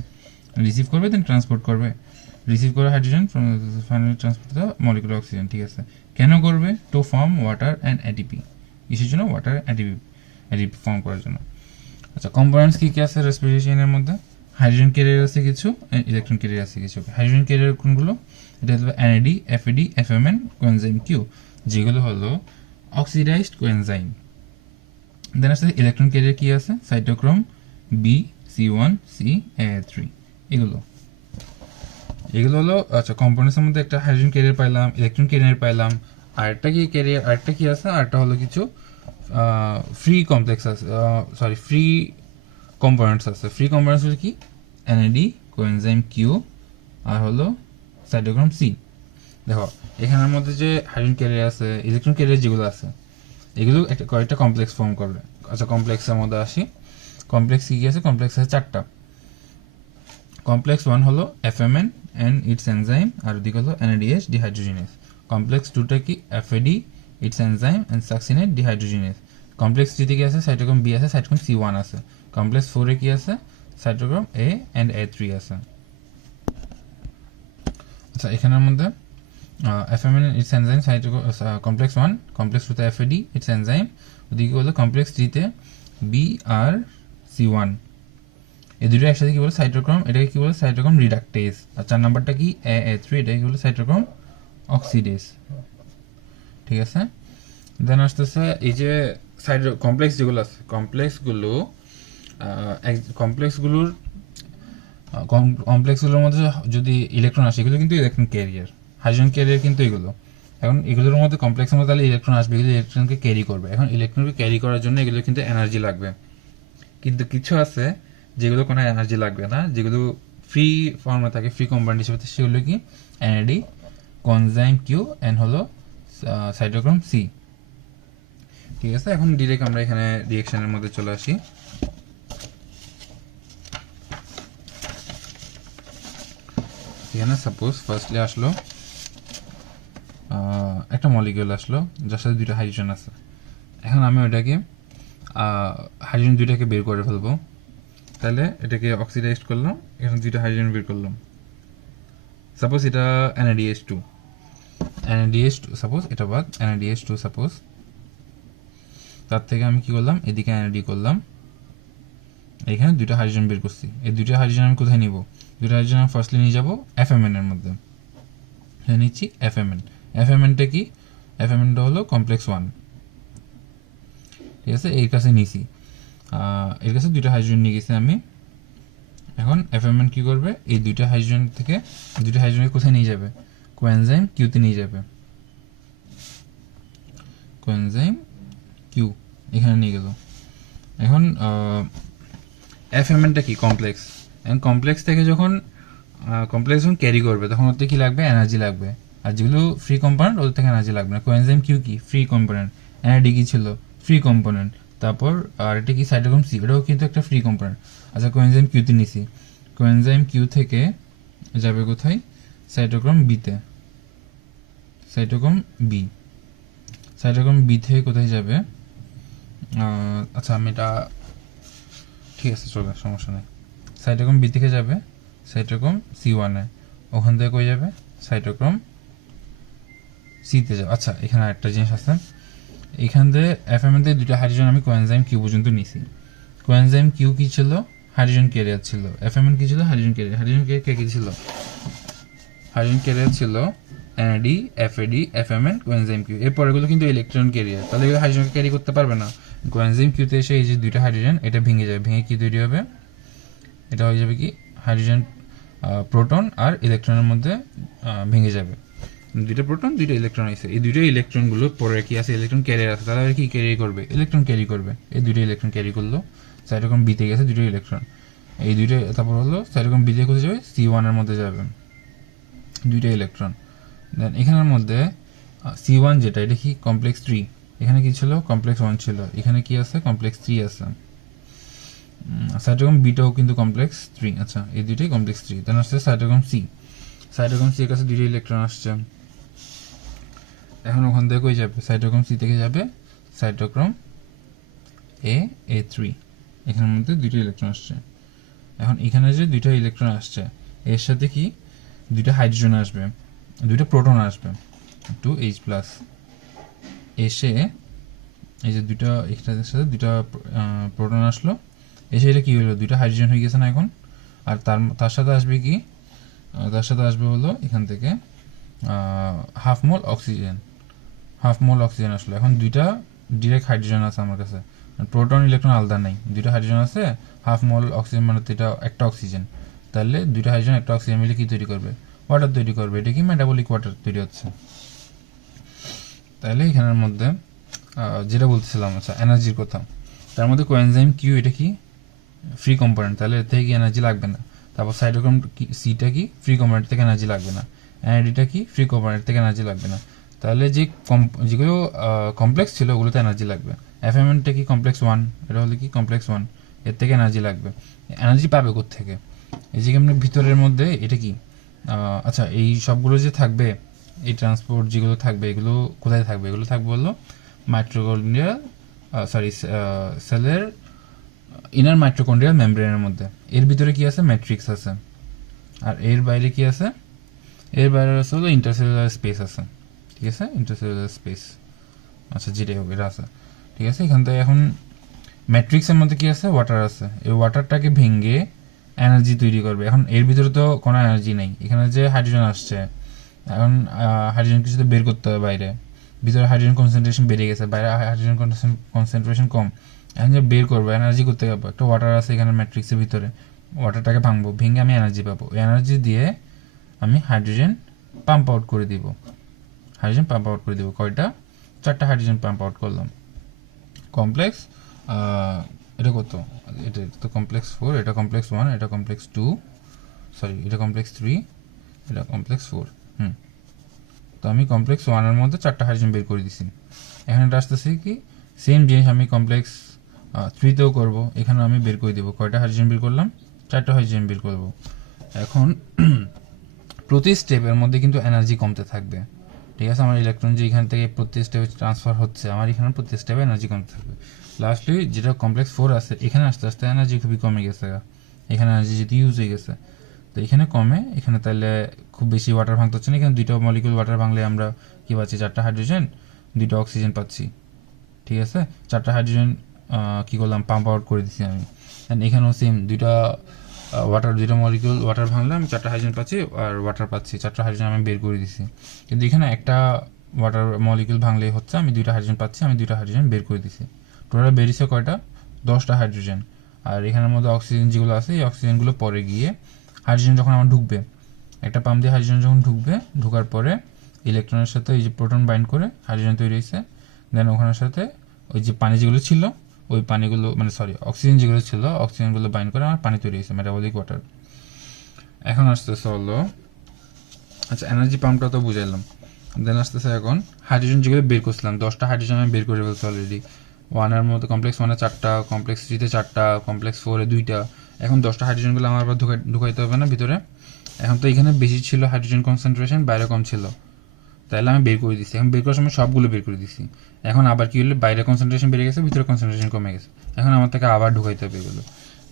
Receive করবে, দেন ট্রান্সপোর্ট করবে, রিসিভ করে hydrogen from final transport the molecule oxygen. ঠিক আছে, কেন করবে? To form water and ATP. কিসের জন্য? Water ATP form করার জন্য। আচ্ছা, কম্পোনেন্টস কী কী আছে রেসপিরেশনের মধ্যে? হাইড্রোজেন ক্যারিয়ার আছে কিছু, ইলেকট্রন ক্যারিয়ার আছে কিছু। হাইড্রোজেন ক্যারিয়ার কোনগুলো? এটা হলো NAD, FAD, FMN, coenzyme Q, যেগুলো হলো অক্সিডাইজড কোএনজাইম। দেন আসলে ইলেকট্রন ক্যারিয়ার কি আছে? সাইটোক্রোম বি, C1, CA3, এগুলো হলো আচ্ছা কম্পোনেন্টসের মধ্যে একটা হাইড্রোজেন ক্যারিয়ার পাইলাম, ইলেকট্রন ক্যারিয়ার পাইলাম, আরেকটা কি ক্যারিয়ার, আরেকটা কি আছে? আরেকটা হলো কিছু ফ্রি কমপ্লেক্স আছে, সরি ফ্রি কম্পোনেন্টস আছে। ফ্রি কম্পোনেন্টস হলো কি? NAD, কোএনজাইম কিউ, আর হলো সাইটোক্রোম সি। দেখো এখানের মধ্যে যে হাইড্রোজেন ক্যারিয়ার আছে, ইলেকট্রন ক্যারিয়ার যেগুলো আছে, এগুলো একটা কয়েকটা কমপ্লেক্স ফর্ম করবে। আচ্ছা কমপ্লেক্সের মধ্যে আসি। কমপ্লেক্স কি আছে? কমপ্লেক্স আছে 4টা। কমপ্লেক্স 1 হলো FMN and its enzyme, আর ওদিকে হলো NADH dehydrogenase। কমপ্লেক্স 2টা কি? FAD, its enzyme and succinate dehydrogenase। Complex 3 তে কি আছে? সাইটোক্রোম বি আছে, সাইটোক্রোম C1 আছে। কমপ্লেক্স 4 এ কি আছে? সাইটোক্রোম A and A3 আছে। আচ্ছা এখানের মধ্যে FMN and its enzyme, cytochrome complex 1, complex 2 তে FAD, its enzyme, ওদিকে হলো কমপ্লেক্স 3 তে B আর C1। এই দুটো একসাথে কি বলে? সাইটোক্রোম। এটাকে কি বলে? সাইটোক্রোম রিডাকটেজ। আর 4 নাম্বারটা কি? AA3, এটাকে কি বলে? Cytochrome oxidase. ঠিক আছে। দেন আসতেছে এই যে কমপ্লেক্স যেগুলো আছে, কমপ্লেক্সগুলোর মধ্যে যদি ইলেকট্রন আসে, এগুলো কিন্তু ইলেকট্রন ক্যারিয়ার, হাইড্রোজেন ক্যারিয়ার কিন্তু এগুলো। এখন এগুলোর মধ্যে কমপ্লেক্সের মধ্যে তাহলে ইলেকট্রন আসবে, এগুলো ইলেকট্রনকে ক্যারি করবে। এখন ইলেকট্রনকে ক্যারি করার জন্য এগুলো কিন্তু এনার্জি লাগবে। কিন্তু কিছু আছে যেগুলো কোনো এনার্জি লাগবে না, যেগুলো ফ্রি ফর্মে থাকে, ফ্রি কম্পাউন্ড হিসেবে, সেগুলো কি? NAD, কোএনজাইম কিউ, এন্ড হলো সাইটোক্রোম সি। ঠিক আছে। এখন ডিরেক্ট আমরা এখানে রিঅ্যাকশনের মধ্যে চলে আসি। এখানে সাপোজ ফার্স্টলি আসলো একটা মলিকিউল আসলো যার সাথে 2টা হাইড্রোজেন আছে। এখন আমি ওইটাকে হাইড্রোজেন 2টাকে বের করে ফেলবো। তাহলে এটাকে অক্সিডাইজড করলাম, এখানে 2টা হাইড্রোজেন বের করলাম। সাপোজ এটা NADH2, সাপোজ এটা বাদ, NADH2 সাপোজ। তার থেকে আমি কি করলাম? এদিকে NAD করলাম, এখানে 2টা হাইড্রোজেন বের করছি। এই 2টা হাইড্রোজেন আমি কোথায় নিব? 2টা হাইড্রোজেন আমি ফার্স্টলি নিয়ে যাবো FMN এর মধ্যে। নিচ্ছি FMN। FMNটা কি? FMNটা হলো কমপ্লেক্স 1। ঠিক আছে, এর কাছে নিছি, এর কাছে 2টা হাইড্রোজেন নিয়ে গেছি আমি। এখন FMN কি করবে? এই 2টা হাইড্রোজেন থেকে 2টা হাইড্রোজেনকে কোথায় নিয়ে যাবে? কোএনজাইম কিউতে নিয়ে যাবে। কোএনজাইম কিউ এখানে নিয়ে গেল। এখন FMNটা কি? কমপ্লেক্স। এখন কমপ্লেক্স থেকে যখন ক্যারি করবে, তখন ওতে কি লাগবে? এনার্জি লাগবে। আর যেগুলো ফ্রি কম্পোনেন্ট, ওদের থেকে এনার্জি লাগবে না। কোএনজাইম কিউ কি? Free component. NAD কি ছিল? Free component. তারপর আর এটা কি? সাইটোক্রোম সি, এটাও কিন্তু একটা ফ্রি কম্পোনেন্ট। আচ্ছা কোএনজাইম কিউতে নিছি, কোএনজাইম কিউ থেকে যাবে কোথায়? সাইটোক্রোম বিতে। সাইটোক্রোম বি, সাইটোক্রোম বি থেকে কোথায় যাবে? আচ্ছা আমি এটা, ঠিক আছে চলে, সমস্যা নেই। সাইটোক্রোম বি থেকে যাবে সাইটোক্রোম C1 এ, ওখান থেকে কই যাবে? সাইটোক্রোম সিতে যাবে। আচ্ছা এখানে একটা জিনিস আছে, এখান থেকে FMN থেকে 2টা হাইড্রোজেন আমি কোএনজাইম কিউ পর্যন্ত নিছি। কোএনজাইম কিউ কি ছিল? হাইড্রোজেন ক্যারিয়ার ছিল। FMN কি ছিল? Hydrogen career. হাইড্রোজেন ক্যারিয়ার কি ছিল? হাইড্রোজেন ক্যারিয়ার ছিল NAD, FAD, FMN, coenzyme Q. এর পরেগুলো কিন্তু ইলেকট্রন ক্যারিয়ার, তাহলে এগুলো হাইড্রোজেনকে ক্যারি করতে পারবে না। কোএনজাইম কিউতে এসে এই যে 2টা হাইড্রোজেন, এটা ভেঙে যাবে, ভেঙে কি তৈরি হবে? এটা হয়ে যাবে কি? হাইড্রোজেন প্রোটন আর ইলেকট্রনের মধ্যে ভেঙে যাবে। 2টা প্রোটন 2টা ইলেকট্রন আছে, এই 2টা ইলেকট্রনগুলো পরে কি আছে? ইলেকট্রন ক্যারিয়ার আছে, তাহলে কি ক্যারি করবে? ইলেকট্রন ক্যারি করবে। এই 2টা ইলেকট্রন ক্যারি করলো, সাইটোক্রোম বিতে গেছে 2টা ইলেকট্রন, এই 2টা। তারপর হলো সাইটোক্রোম বিতে কোথায় যাবে? C1 এর মধ্যে যাবে 2টা ইলেকট্রন। দেন এখানের মধ্যে C1 যেটা, এটা কি? কমপ্লেক্স 3। এখানে কি ছিল? কমপ্লেক্স 1 ছিল। এখানে কি আছে? কমপ্লেক্স 3 আছে। সাইটোক্রোম বিটাও কিন্তু কমপ্লেক্স 3। আচ্ছা এই 2টাই কমপ্লেক্স 3। দেন আসছে সাইটোক্রোম সি। সাইটোক্রোম সি এর কাছে 2টা ইলেকট্রন আসছে। এখন ওখান থেকে কই যাবে? সাইটোক্রোম সি থেকে যাবে সাইটোক্রোম A3। এখানের মধ্যে 2টা ইলেকট্রন আসছে। এখন এখানে যে 2টা ইলেকট্রন আসছে, এর সাথে কি? 2টা হাইড্রোজেন আসবে, 2টা প্রোটন আসবে, 2H+। এসে এই যে 2টা এটার সাথে 2টা প্রোটন আসলো, এসে এটা কি হলো? 2টা হাইড্রোজেন হয়ে গেছে না এখন? আর তার সাথে আসবে কি, তার সাথে আসবে হলো এখান থেকে হাফ মোল অক্সিজেন আসলো। এখন দুইটা ডিরেক্ট হাইড্রোজেন আছে আমার কাছে, প্রোটন ইলেকট্রন আলাদা নাই, দুইটা হাইড্রোজেন আছে, হাফ মোল অক্সিজেন মানে তো এটা একটা অক্সিজেন, তাহলে দুইটা হাইড্রোজেন একটা অক্সিজেন মিলে কি তৈরি করবে, ওয়াটার তৈরি করবে। এটা কি মেটাবলিক ওয়াটার তৈরি হচ্ছে। তাহলে এখানের মধ্যে যেটা বলতেছিলাম, আচ্ছা এনার্জির কথা, তার মধ্যে কোএনজাইম কিউ এটা কি ফ্রি কম্পোনেন্ট, তাহলে এর থেকে কি এনার্জি লাগবে না। তারপর সাইটোক্রোম সিটা কি ফ্রি কম্পোনেন্ট থেকে এনার্জি লাগবে না। এনআইডিটা কি ফ্রি কম্পোনেন্ট থেকে এনার্জি লাগবে না। তাহলে যেগুলো কমপ্লেক্স ছিল ওগুলোতে এনার্জি লাগবে। এফএমএনটা কি কমপ্লেক্স 1, এটা হলে কি কমপ্লেক্স 1, এর থেকে এনার্জি লাগবে। এনার্জি পাবে কোত্থেকে, এই যে কেমন ভিতরের মধ্যে এটা কি আচ্ছা এই সবগুলো যে থাকবে, এই ট্রান্সপোর্ট যেগুলো থাকবে এগুলো কোথায় থাকবে, এগুলো থাকবে হলো মাইটোকন্ড্রিয়াল সেলের ইনার মাইটোকন্ড্রিয়াল মেমব্রেনের মধ্যে। এর ভিতরে কি আছে, ম্যাট্রিক্স আছে। আর এর বাইরে কি আছে, এর বাইরে আছে হলো ইন্টারসেলুলার স্পেস আছে, ঠিক আছে, ইন্টারসেলুলার স্পেস, আচ্ছা যেটাই হোক এটা আছে, ঠিক আছে। এখান থেকে এখন ম্যাট্রিক্সের মধ্যে কি আছে, ওয়াটার আছে, এই ওয়াটারটাকে ভেঙে এনার্জি তৈরি করবে। এখন এর ভিতরে তো কোনো এনার্জি নেই, এখানে যে হাইড্রোজেন আসছে, এখন হাইড্রোজেন কিছু তো বের করতে হবে বাইরে, ভিতরে হাইড্রোজেন কনসেন্ট্রেশন বেড়ে গেছে, বাইরে হাইড্রোজেন কনসেন্ট্রেশন কম, এখন যে বের করবো এনার্জি করতে পারবো, একটা ওয়াটার আছে এখানে ম্যাট্রিক্সের ভিতরে, ওয়াটারটাকে ভাঙবো, ভেঙে আমি এনার্জি পাবো, এনার্জি দিয়ে আমি হাইড্রোজেন পাম্প আউট করে দিব, কয়টা, 4টা হাইড্রোজেন পাম্প আউট করলাম। কমপ্লেক্স এটা কত, এটা তো কমপ্লেক্স 4, এটা কমপ্লেক্স 1, এটা কমপ্লেক্স 2, সরি এটা কমপ্লেক্স 3, এটা কমপ্লেক্স 4। তো আমি কমপ্লেক্স 1-এর মধ্যে 4টা হাইড্রোজেন বের করে দিছি। এখানে এটা আসতেছে কি সেম জিনিস আমি কমপ্লেক্স 3-তেও করবো, এখানে আমি বের করে দেবো, কয়টা হাইড্রোজেন বের করলাম, 4টা হাইড্রোজেন বের করবো। এখন প্রতি স্টেপের মধ্যে কিন্তু এনার্জি কমতে থাকবে, ঠিক আছে। আমার ইলেকট্রন যে এখান থেকে প্রতি স্টেপে ট্রান্সফার হচ্ছে, আমার এখানে প্রতি স্টেপে এনার্জি কমতে থাকবে। লাস্টলি যেটা কমপ্লেক্স 4 আছে, এখানে আস্তে আস্তে এনার্জি খুবই কমে গেছে, এখানে এনার্জি যেহেতু ইউজ হয়ে গেছে, তো এখানে কমে, এখানে তাহলে খুব বেশি ওয়াটার ভাঙতে হচ্ছে না, এখানে 2টা মলিকুল ওয়াটার ভাঙলে আমরা কি পাচ্ছি, 4টা হাইড্রোজেন, 2টা অক্সিজেন পাচ্ছি, ঠিক আছে। 4টা হাইড্রোজেন কি করলাম, পাম্প আউট করে দিছি আমি। এখানেও সেম 2টা মলিকুল ওয়াটার ভাঙলে আমি 4টা হাইড্রোজেন পাচ্ছি, আর ওয়াটার পাচ্ছি, 4টা হাইড্রোজেন আমি বের করে দিছি। কিন্তু এখানে একটা ওয়াটার মলিকুল ভাঙলেই হচ্ছে, আমি 2টা হাইড্রোজেন পাচ্ছি, আমি 2টা হাইড্রোজেন বের করে দিছি। টোটাল বেরিয়েছে কয়টা, 10টা হাইড্রোজেন। আর এখানের মধ্যে অক্সিজেন যেগুলো আছে, এই অক্সিজেনগুলো পরে গিয়ে হাইড্রোজেন যখন আমার ঢুকবে, একটা পাম্প দিয়ে হাইড্রোজেন যখন ঢুকবে, ঢোকার পরে ইলেকট্রনের সাথে এই যে প্রোটন বাইন্ড করে হাইড্রোজেন তৈরি হয়েছে, দেন ওখানের সাথে ওই যে পানি যেগুলো ছিল, ওই পানিগুলো মানে সরি অক্সিজেন যেগুলো ছিল, অক্সিজেনগুলো বাইন্ড করে আমার পানি তৈরি হয়েছে, মেটাবলিক ওয়াটার। এখন আসতেছে হলো, আচ্ছা এনার্জি পাম্পটা তো বুঝাইলাম, দেন আসতেছে এখন হাইড্রোজেন যেগুলো বের করছিলাম, 10টা হাইড্রোজেন আমি বের করে ফেলছি অলরেডি। 1-এর মধ্যে কমপ্লেক্স 1-এ 4টা, কমপ্লেক্স 3-তে 4টা, কমপ্লেক্স 4-এ 2টা। এখন 10টা হাইড্রোজেনগুলো আমার আবার ঢুকাইতে হবে না ভিতরে। এখন তো এখানে বেশি ছিল হাইড্রোজেন কনসেন্ট্রেশন, বাইরে কম ছিল, তাহলে আমি বের করে দিচ্ছি। এখন বের করার সময় সবগুলো বের করে দিচ্ছি। এখন আবার কি হলো, বাইরে কনসেন্ট্রেশন বেড়ে গেছে, ভিতরে কনসেন্ট্রেশন কমে গেছে, এখন আমার থেকে আবার ঢুকাইতে হবে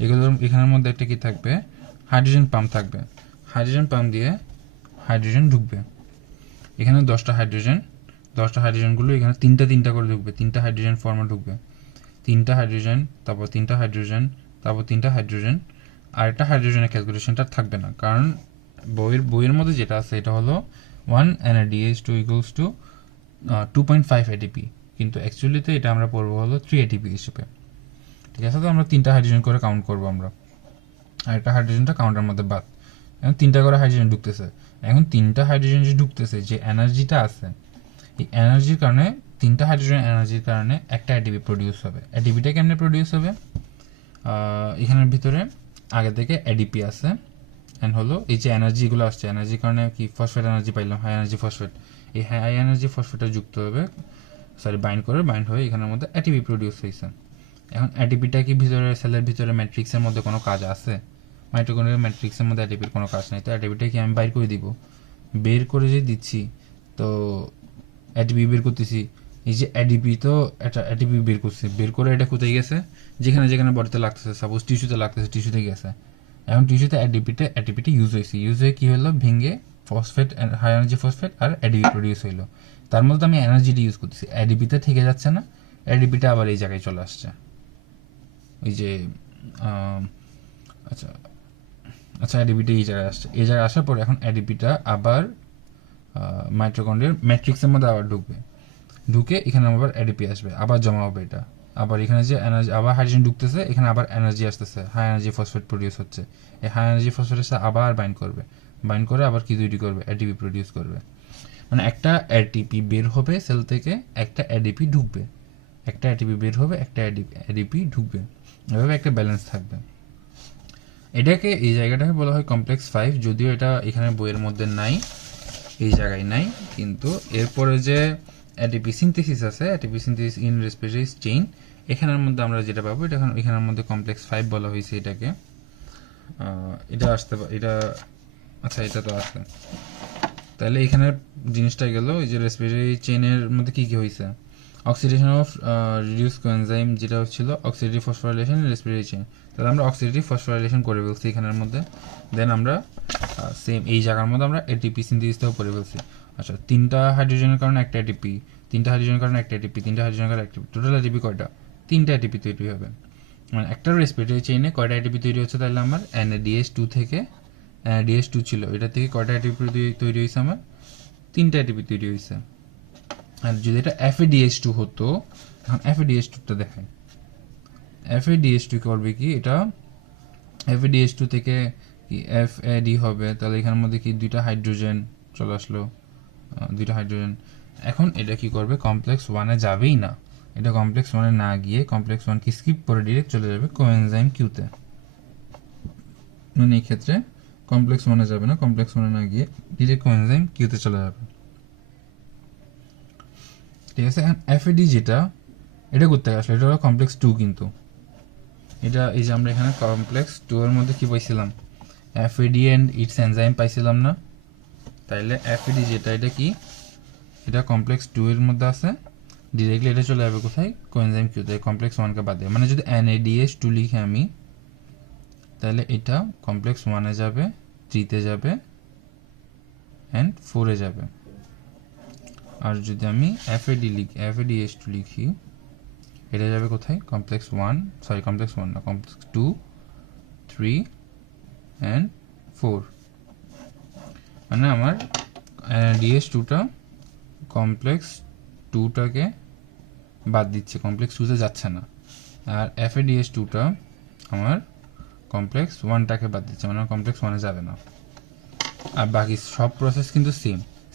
এগুলোর এখানের মধ্যে একটা কি থাকবে, হাইড্রোজেন পাম্প থাকবে, হাইড্রোজেন পাম্প দিয়ে হাইড্রোজেন ঢুকবে। এখানে 10টা হাইড্রোজেনগুলো এখানে 3টা করে ঢুকবে, 3টা হাইড্রোজেন ফর্মে ঢুকবে, 3টা হাইড্রোজেন, তারপর 3টা হাইড্রোজেন, তারপর 3টা হাইড্রোজেন। আর একটা হাইড্রোজেনের ক্যালকুলেশনটা থাকবে না, কারণ বইয়ের মধ্যে যেটা আছে এটা হলো 1 NADH2 equals to 2.5 ATP, কিন্তু অ্যাকচুয়ালিতে এটা আমরা পড়বো হলো 3 ATP হিসেবে, ঠিক আছে। তো আমরা 3টা হাইড্রোজেন করে কাউন্ট করবো আমরা, আর একটা হাইড্রোজেনটা কাউন্টার মধ্যে বাদ। এখন 3টা করে হাইড্রোজেন ঢুকতেছে, এখন 3টা হাইড্রোজেন যে ঢুকতেছে, যে এনার্জিটা আছে, এই এনার্জির কারণে 3টা হাইড্রোজেন এনার্জির কারণে একটা এটিপি প্রডিউস হবে। এটিপিটা কেমনে প্রডিউস হবে, এখানের ভিতরে আগে থেকে এডিপি আছে, অ্যান্ড হলো এই যে এনার্জিগুলো আসছে, এনার্জির কারণে কি ফসফেট এনার্জি পাইলাম, হাই এনার্জি ফসফেট, এই হাই এনার্জি ফসফেটটা যুক্ত হবে, বাইন্ড হয়ে এখানের মধ্যে এটিপি প্রডিউস হয়েছে। এখন এটিপিটা কি ভিতরে সেলের ভিতরে ম্যাট্রিক্সের মধ্যে কোনো কাজ আছে, মাইটোকন্ড্রিয়াল ম্যাট্রিক্সের মধ্যে এটিপির কোনো কাজ নেই, তো এটিপিটা কি আমি বাইর করে দিব, বের করে যে দিচ্ছি, তো এটিপি বের করতেছি, এই যে এডিপি তো এটা এটিপি বের করছে, বের করে এটা কোথায় গেছে, যেখানে যেখানে বডিতে লাগতেছে, সাপোজ টিস্যুতে লাগতেছে, টিস্যুতে গেছে। এখন টিস্যুতে এডিপিটা ইউজ হয়ে কি হলো, ভেঙে ফসফেট, হাই এনার্জি ফসফেট আর এডিপি প্রডিউস হইলো। তার মধ্যে আমি এনার্জিটা ইউজ করতেছি, এডিপিতে থেকে যাচ্ছে না, এডিপিটা আবার এই জায়গায় চলে আসছে, ওই যে আচ্ছা আচ্ছা অ্যাডিপিটা এই জায়গায় আসছে, এই জায়গায় আসার পরে এখন অ্যাডিপিটা আবার মাইটোকন্ড্রিয়ার ম্যাট্রিক্সের মধ্যে আবার ঢুকবে, ঢুকে এখানে আবার অ্যাডিপি আসবে, আবার জমা হবে এটা, আবার এখানে যে এনার্জি আবার হাইড্রোজেন ঢুকতেছে, এখানে আবার এনার্জি আসতেছে, হাই এনার্জি ফসফেট প্রডিউস হচ্ছে, এই হাই এনার্জি ফসফেটের সাথে আবার বাইন্ড করবে, বাইন্ড করে আবার কি তৈরি করবে, এটিপি প্রডিউস করবে। মানে একটা এটিপি বের হবে সেল থেকে, একটা এডিপি ঢুকবে, একটা এটিপি বের হবে, একটা এডিপি ঢুকবে, এভাবে একটা ব্যালেন্স থাকবে। এটাকে এই জায়গাটাকে বলা হয় কমপ্লেক্স 5, যদিও এটা এখানে বইয়ের মধ্যে নাই, এই জায়গায় নাই, কিন্তু এরপরে যে এটিপি সিনথেসিস আছে, ATP synthesis in respiratory chain, এখানের মধ্যে আমরা যেটা পাবো এটা এখানের মধ্যে কমপ্লেক্স 5 বলা হয়েছে এটাকে। এটা আসতে এটা আচ্ছা এটা তো আছে, তাহলে এখানের জিনিসটা গেল এই যে রেসপিরেটরি চেইনের মধ্যে কি কি হয়েছে, অক্সিডেশন অফ রিডিউস কোএনজাইম যেটা হচ্ছিল অক্সিডেটিভ ফসফোরাইলেশন রেসপিরেটরি চেইন, তাহলে আমরা অক্সিডেটিভ ফসফোরাইলেশন করে ফেলছি এখানের মধ্যে, দেন আমরা সেম এই জায়গার মধ্যে আমরা এটিপি সিনথেসিসটাও করে ফেলছি। আচ্ছা তিনটা হাইড্রোজেনের কারণে একটা এটিপি, তিনটা হাইড্রোজেনের কারণে একটা এটিপি, তিনটা হাইড্রোজেনের কারণে একটা, টোটাল এটিপি কয়টা, তিনটা এটিপি তৈরি হবে। মানে একটা রেসপিরেটরি চেইনে কয়টা এটিপি তৈরি হচ্ছে, তাহলে আমার NADH2 থেকে NADH2 ছিল, এটা থেকে কয়টা এটিপি তৈরি হয়েছে, আমার তিনটা এটিপি তৈরি হয়েছে। আর যদি এটা FADH2 হতো, এখন FADH2টা দেখায়, FADH2 করবে কি, এটা FADH2 থেকে কি FAD হবে, তাহলে এখানের মধ্যে কি দুইটা হাইড্রোজেন চলে আসলো, দুইটা হাইড্রোজেন। এখন এটা কি করবে, কমপ্লেক্স 1-এ যাবেই না, এটা কমপ্লেক্স 1-এ না গিয়ে কমপ্লেক্স 1-কে স্কিপ করে ডিরেক্ট চলে যাবে কোএনজাইম কিউতে। মানে এই ক্ষেত্রে কমপ্লেক্স 1-এ যাবে না, কমপ্লেক্স 1-এ না গিয়ে ডিরেক্ট কোএনজাইম কিউতে চলে যাবে, ঠিক আছে। এখন FAD যেটা, এটা করতে আসলে এটা হলো কমপ্লেক্স 2, কিন্তু এটা এই যে আমরা এখানে কমপ্লেক্স 2 এর মধ্যে কি পাইছিলাম, FAD অ্যান্ড ইটস এনজাইম পাইছিলাম না, তাইলে FAD যেটা এটা কি, এটা কমপ্লেক্স 2 এর মধ্যে আছে, ডিরেক্টলি এটা চলে যাবে কোথায়, কোএনজাইম কিউতে, কমপ্লেক্স 1-কে বাদ দিয়ে। মানে যদি NADH2 লিখে আমি, তাহলে এটা কমপ্লেক্স 1-এ যাবে, 3-তে যাবে অ্যান্ড 4-এ যাবে। আর যদি আমি FADH2 লিখি, এটা যাবে কোথায়, কমপ্লেক্স 1, সরি কমপ্লেক্স 1 না, কমপ্লেক্স 2, 3 অ্যান্ড 4। মানে আমার NADH2টা কমপ্লেক্স 2টাকে বাদ দিচ্ছে, কমপ্লেক্স 2-তে যাচ্ছে না, আর FADH2টা আমার কমপ্লেক্স 1টাকে বাদ দিচ্ছে, মানে কমপ্লেক্স 1-এ যাবে না। আর বাকি সব প্রসেস কিন্তু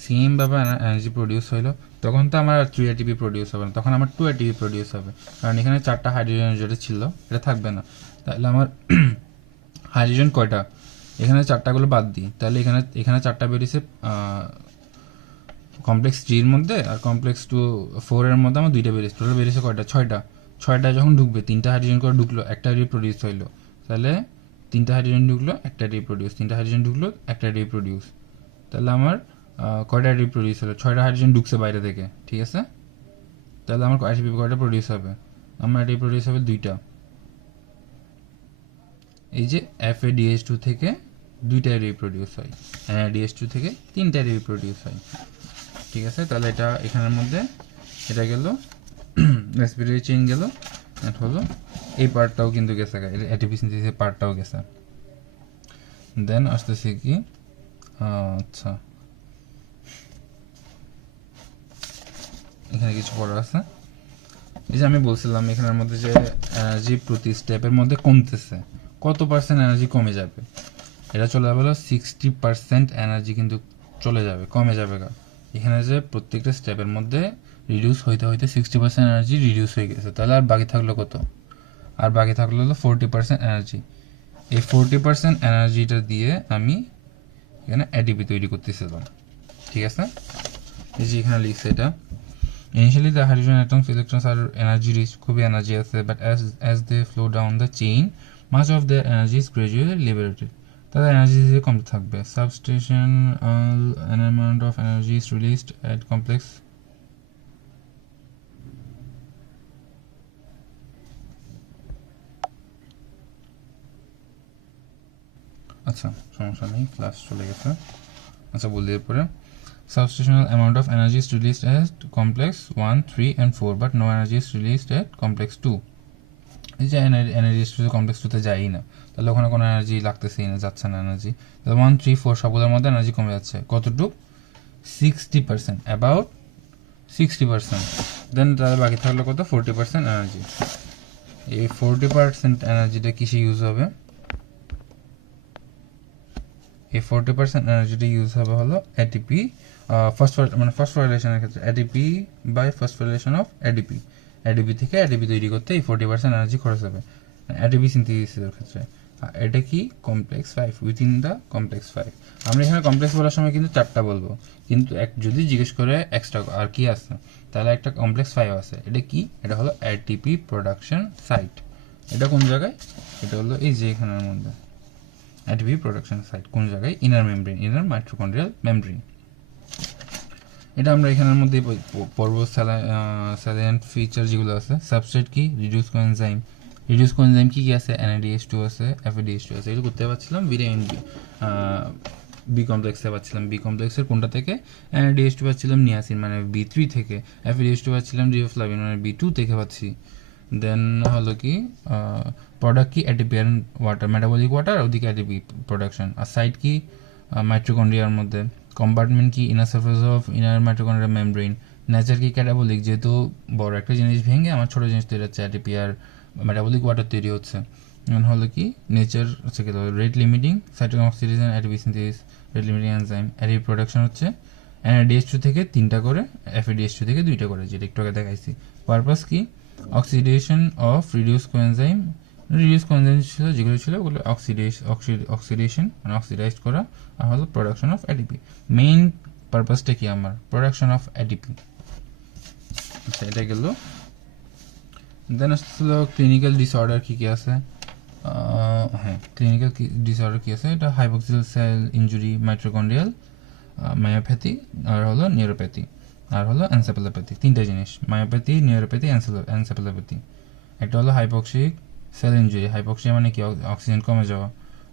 সেমভাবে এনার্জি প্রডিউস হইলো, তখন তো আমার 3 ATP প্রডিউস হবে না, তখন আমার 2 ATP প্রডিউস হবে, কারণ এখানে 4টা হাইড্রোজেন যেটা ছিল এটা থাকবে না। তাহলে আমার হাইড্রোজেন কয়টা, এখানে 4টাগুলো বাদ দিই, তাহলে এখানে 4টা বেরিয়েছে কমপ্লেক্স 3-এর মধ্যে, আর কমপ্লেক্স 4-এর মধ্যে আমার 2টা বেরিয়েছে, টোটাল বেরিয়েছে কয়টা, 6টা যখন ঢুকবে, 3টা হাইড্রোজেন করে ঢুকলো, একটা প্রডিউস হইলো, তাহলে 3টা হাইড্রোজেন ঢুকলো, একটা প্রডিউস, 3টা হাইড্রোজেন ঢুকলো, একটা প্রডিউস, তাহলে আমার কয়টা প্রডিউস হলো, 6টা হাইড্রোজেন ঢুকছে বাইরে থেকে, ঠিক আছে। তাহলে আমার ATP কয়টা প্রডিউস হবে, আমার ATP প্রডিউস হবে 2টা, এই যে FADH2 থেকে 2টা প্রডিউস হয়, NADH2 থেকে 3টা প্রডিউস হয়, ঠিক আছে। তাহলে এটা এখানের মধ্যে এটা গেল রেসপিরেটরি চেইন গেল, এটা হলো এই পার্টটাও কিন্তু গেছে, ATP সিনথেসিসের পার্টটাও গেছে। দেন আসতেছে কি, আচ্ছা এখানে কিছু পড়া আছে, এই যে আমি বলছিলাম এখানের মধ্যে যে এনার্জি প্রতি স্টেপের মধ্যে কমতেছে, কত পার্সেন্ট এনার্জি কমে যাবে, এটা চলে যাবে 60% এনার্জি কিন্তু চলে যাবে, কমে যাবে। এখানে যে প্রত্যেকটা স্টেপের মধ্যে রিডিউস হইতে হইতে 60% এনার্জি রিডিউস হয়ে গেছে, তাহলে আর বাকি থাকলো কত, আর বাকি থাকলো হলো 40% এনার্জি। এই 40% এনার্জিটা দিয়ে আমি এখানে এটিপি তৈরি করতেছিলাম, ঠিক আছে। এই যে এখানে লিখছে এটা, initially the hydrogen atoms electrons are energy rich, খুবই এনার্জি আছে, but as they flow down the chain much of their energy is gradually liberated, তাদের এনার্জি কমতে থাকবে। Substation an amount of energy is released at complex আচ্ছা সমস্যা নেই, class চলে গেছে, আচ্ছা বল দিয়ে পরে substational amount of energy is released at complex 1, 3 and 4 but no energy is released at complex 2, এই যে NADH2 কমপ্লেক্স 2 তে যায়ই না, তাহলে ওখানে কোনো এনার্জি লাগতেছেই না, যাচ্ছে না এনার্জি। 1 3 4 সবগুলোর মধ্যে এনার্জি কমে যাচ্ছে কতটুকু? 60%, অ্যাবাউট 60%। দেন তাহলে বাকি থাকলো কত? 40% এনার্জি। এই 40% এনার্জিটা কিসে ইউজ হবে? এই 40% এনার্জিটা ইউজ হবে হলো এটিপি ফসফোরাইলেশনের ক্ষেত্রে, ATP by phosphorylation of ADP. ADP থেকে এডিপি তৈরি করতে এই 40% এনার্জি খরচ হবে এডিপি সিনথেসিসের ক্ষেত্রে। এটা কি? Complex 5, within the complex 5। আমরা এখানে কমপ্লেক্স বলার সময় কিন্তু 4টা বলবো, কিন্তু যদি জিজ্ঞেস করে এক্সট্রা আর কি আছে, তাহলে একটা কমপ্লেক্স 5 আছে। এটা কি? এটা হলো এটিপি প্রোডাকশন সাইট। এটা কোন জায়গায়? এটা হলো এই যে এখানের মধ্যে ATP প্রোডাকশন সাইট। কোন জায়গায়? Inner membrane, inner mitochondrial membrane. এটা আমরা এখানের মধ্যে পড়ব। স্যালাইয়েন্ট ফিচার যেগুলো আছে, সাবস্ট্রেট কি? Reduce coenzyme. রিডিউস কোএনজাইম কি কি আছে? NADH2 আছে, FADH2 আছে। এগুলো করতে পারছিলাম ভিটামিন বি কমপ্লেক্সে পাচ্ছিলাম। বি কমপ্লেক্সের কোনটা থেকে? NADH2 পাচ্ছিলাম নিয়াসিন মানে B3 থেকে। FADH2 পাচ্ছিলাম রিবোফ্লাভিন মানে B2 থেকে পাচ্ছি। দেন হলো কি প্রোডাক্ট কি? ATP and water, metabolic water, ওদিকে এটিপি প্রোডাকশন। আর সাইট কি? মাইটোকন্ড্রিয়ার মধ্যে। কম্পার্টমেন্ট কি? Inner surface of inner mitochondrial membrane. Nature কি? ক্যাটাবলিক, যেহেতু বড় একটা জিনিস ভেঙে আমার ছোটো জিনিস তৈরি হচ্ছে, এটিপি আর মেটাবলিক ওয়াটার তৈরি হচ্ছে। হলো কি নেচার হচ্ছে কি? Rate limiting cytochrome oxidation, ATP synthesis, rate limiting enzyme. ATP production হচ্ছে NADH2 থেকে 3টা করে, FADH2 থেকে 2টা করে, যেটা একটু আগে দেখাইছি। পারপাস কি? Oxidation of reduce coenzyme. Reduce coenzyme ছিল যেগুলো ছিল ওগুলো অক্সিডেশন মানে অক্সিডাইজ করা, আর হলো প্রোডাকশন অফ এটিপি। মেইন পারপাসটা কি আমার? Production of ATP. আচ্ছা, এটা গেল। দেন আসছিল ক্লিনিক্যাল ডিসঅর্ডার কি কি আছে। হ্যাঁ, ক্লিনিক্যাল ডিসঅর্ডার কি আছে? এটা হাইপোক্সিয়াল সেল ইনজুরি, মাইটোকন্ড্রিয়াল মায়োপ্যাথি, আর হলো নিউরোপ্যাথি, আর হলো এনসেফালোপ্যাথি। 3টা জিনিস, মায়োপ্যাথি, নিউরোপ্যাথি, এনসেফালোপ্যাথি। একটা হলো হাইপোক্সিক সেল ইনজুরি, হাইপোক্সিয়া মানে কি? অক্সিজেন কমে যাওয়া,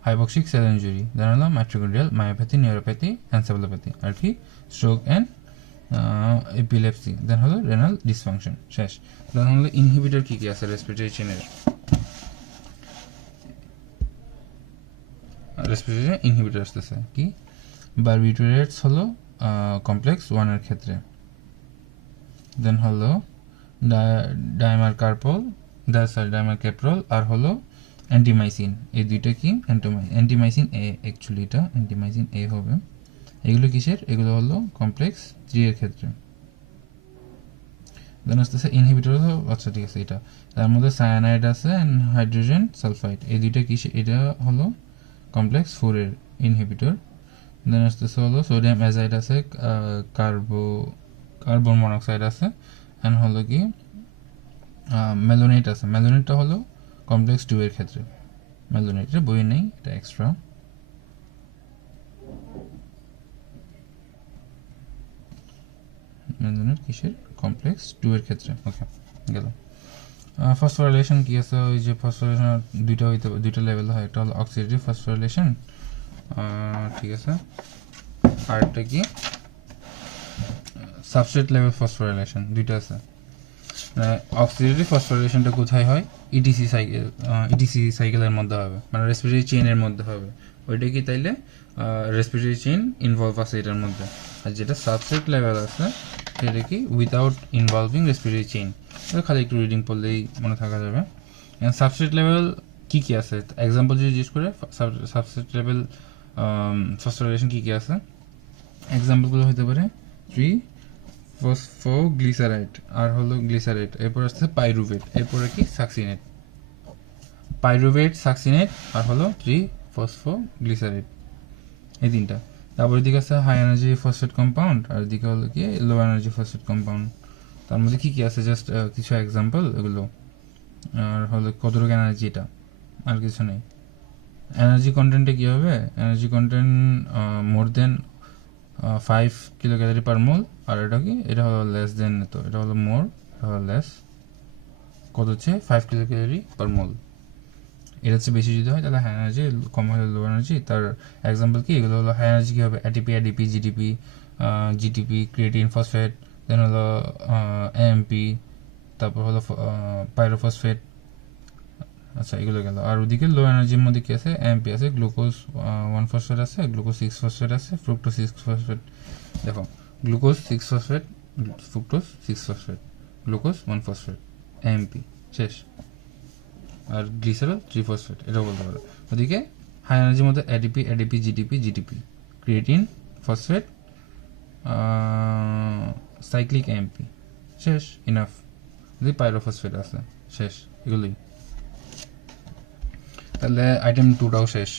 হাইপোক্সিক সেল ইনজুরি। দেন হলো মাইটোকন্ড্রিয়াল মায়োপ্যাথি, নিউরোপ্যাথি, এনসেফালোপ্যাথি। আর কি? Stroke and epilepsy. দেন হলো রেনাল ডিসফাংশন। শেষ। দেন হলো ইনহিবিটর কি কি আছে রেসপিরেটরি চেনের? রেসপিরেটরি ইনহিবিটর আসতেছে কি? বারবিটুরেটস হলো কমপ্লেক্স 1 এর ক্ষেত্রে। দেন হলো ডাইমারকার্পল, ডাইমারক্যাপ্রল, আর হলো অ্যান্টিমাইসিন। এই দুইটা কি? অ্যান্টিমাইসিন এ, অ্যাকচুয়ালি এটা অ্যান্টিমাইসিন এ হবে। এগুলো কিসের? এগুলো হলো কমপ্লেক্স 3 এর ক্ষেত্রে। দেন আসতেছে ইনহিবিটর। আচ্ছা ঠিক আছে, এটা তার মধ্যে সায়ানাইড আছে অ্যান্ড হাইড্রোজেন সালফাইড। এই দুইটা কিসে? এটা হলো কমপ্লেক্স 4 এর ইনহিবিটর। দেন আসতেছে হলো সোডিয়াম অ্যাজাইড আছে, কার্বন মনোক্সাইড আছে, অ্যান্ড হলো কি ম্যালোনেট আছে। ম্যালোনেটটা হলো কমপ্লেক্স 2 এর ক্ষেত্রে। ম্যালোনেটের বই নেই, এটা এক্সট্রা। ম্যালোনেট কিসের? কমপ্লেক্স 2 এর ক্ষেত্রে। ওকে, গেল। ফসফোরাইলেশন কি আছে? ওই যে ফসফোরাইলেশন দুইটা লেভেল হয়, একটা হলো অক্সিডেটিভ ফসফোরাইলেশন, ঠিক আছে, আর একটা কি সাবস্ট্রেট লেভেল ফসফোরাইলেশন, দুইটা আছে। অক্সিডেটিভ ফসফোরাইলেশনটা কোথায় হয়? ইটিসি সাইকেলের মধ্যে হবে, মানে রেসপিরেটরি চেইনের মধ্যে হবে। ওইটা কি তাইলে রেসপিরেটরি চেইন ইনভলভ আছে এটার মধ্যে। আর যেটা সাবস্ট্রেট লেভেল আছে সেটা কি উইদাউট ইনভলভিং রেসপিরেটরি চেইন। খালি একটু রিডিং পড়লেই মনে থাকা যাবে। সাবস্ট্রেট লেভেল কি কি আছে এক্সাম্পল যদি জিজ্ঞেস করে, সাবস্ট্রেট লেভেল ফসফোরাইলেশন কি কি আছে, এক্সাম্পলগুলো হতে পারে ফসফোগ্লিসারাইড, আর হলো গ্লিসারাইড, এরপর আসছে পাইরুভেট, এরপরে কি সাকসিনেট। পাইরুভেট, সাকসিনেট, আর হলো ফসফোগ্লিসারাইড, এই 3টা। তারপর এদিকে আছে হাই এনার্জি ফসফেট কম্পাউন্ড, আর এদিকে হলো কি লো এনার্জি ফসফেট কম্পাউন্ড। তার মধ্যে কি কি আছে জাস্ট কিছু এক্সাম্পল এগুলো, আর হলো কতটুকু এনার্জি, এটা আর কিছু নেই। এনার্জি কন্টেন্টে কী হবে? এনার্জি কন্টেন্ট মোর দেন 5 কিলো ক্যালোরি পার মোল, আর এটা কি? এটা হলো লেস দেন, তো এটা হলো মোর, এটা হলো লেস। কত হচ্ছে? 5 কিলো ক্যালোরি পার মোল। এটা হচ্ছে বেশি যদি হয় তাহলে হাই এনার্জি, কম হলে লো এনার্জি। তার এক্সাম্পল কি? এগুলো হলো হাই এনার্জি কী হবে? ATP, ADP, GTP, creatine, phosphate, then হলো এএমপি, তারপর হলো পাইরোফসফেট, আচ্ছা এগুলো গেল। আর ওদিকে লো এনার্জির মধ্যে কি আছে, এমপি আছে, গ্লুকোজ 1 ফসফেট আছে, গ্লুকোজ 6 ফসফেট আছে, ফ্রুক্টোজ 6 ফসফেট। দেখো glucose 6 phosphate, fructose 6 phosphate, glucose 1 phosphate, MP শেষ। আর গ্লিসারল 3 ফসফেট, এটাও বলতে পারো। ওদিকে হাই এনার্জির মধ্যে ADP, ADP, GDP, GDP, creatine, phosphate, cyclic MP শেষ, ইনাফ। ওদিকে পাইরোফসফেট আছে শেষ, এগুলোই। তাহলে আইটেম 2টাও শেষ।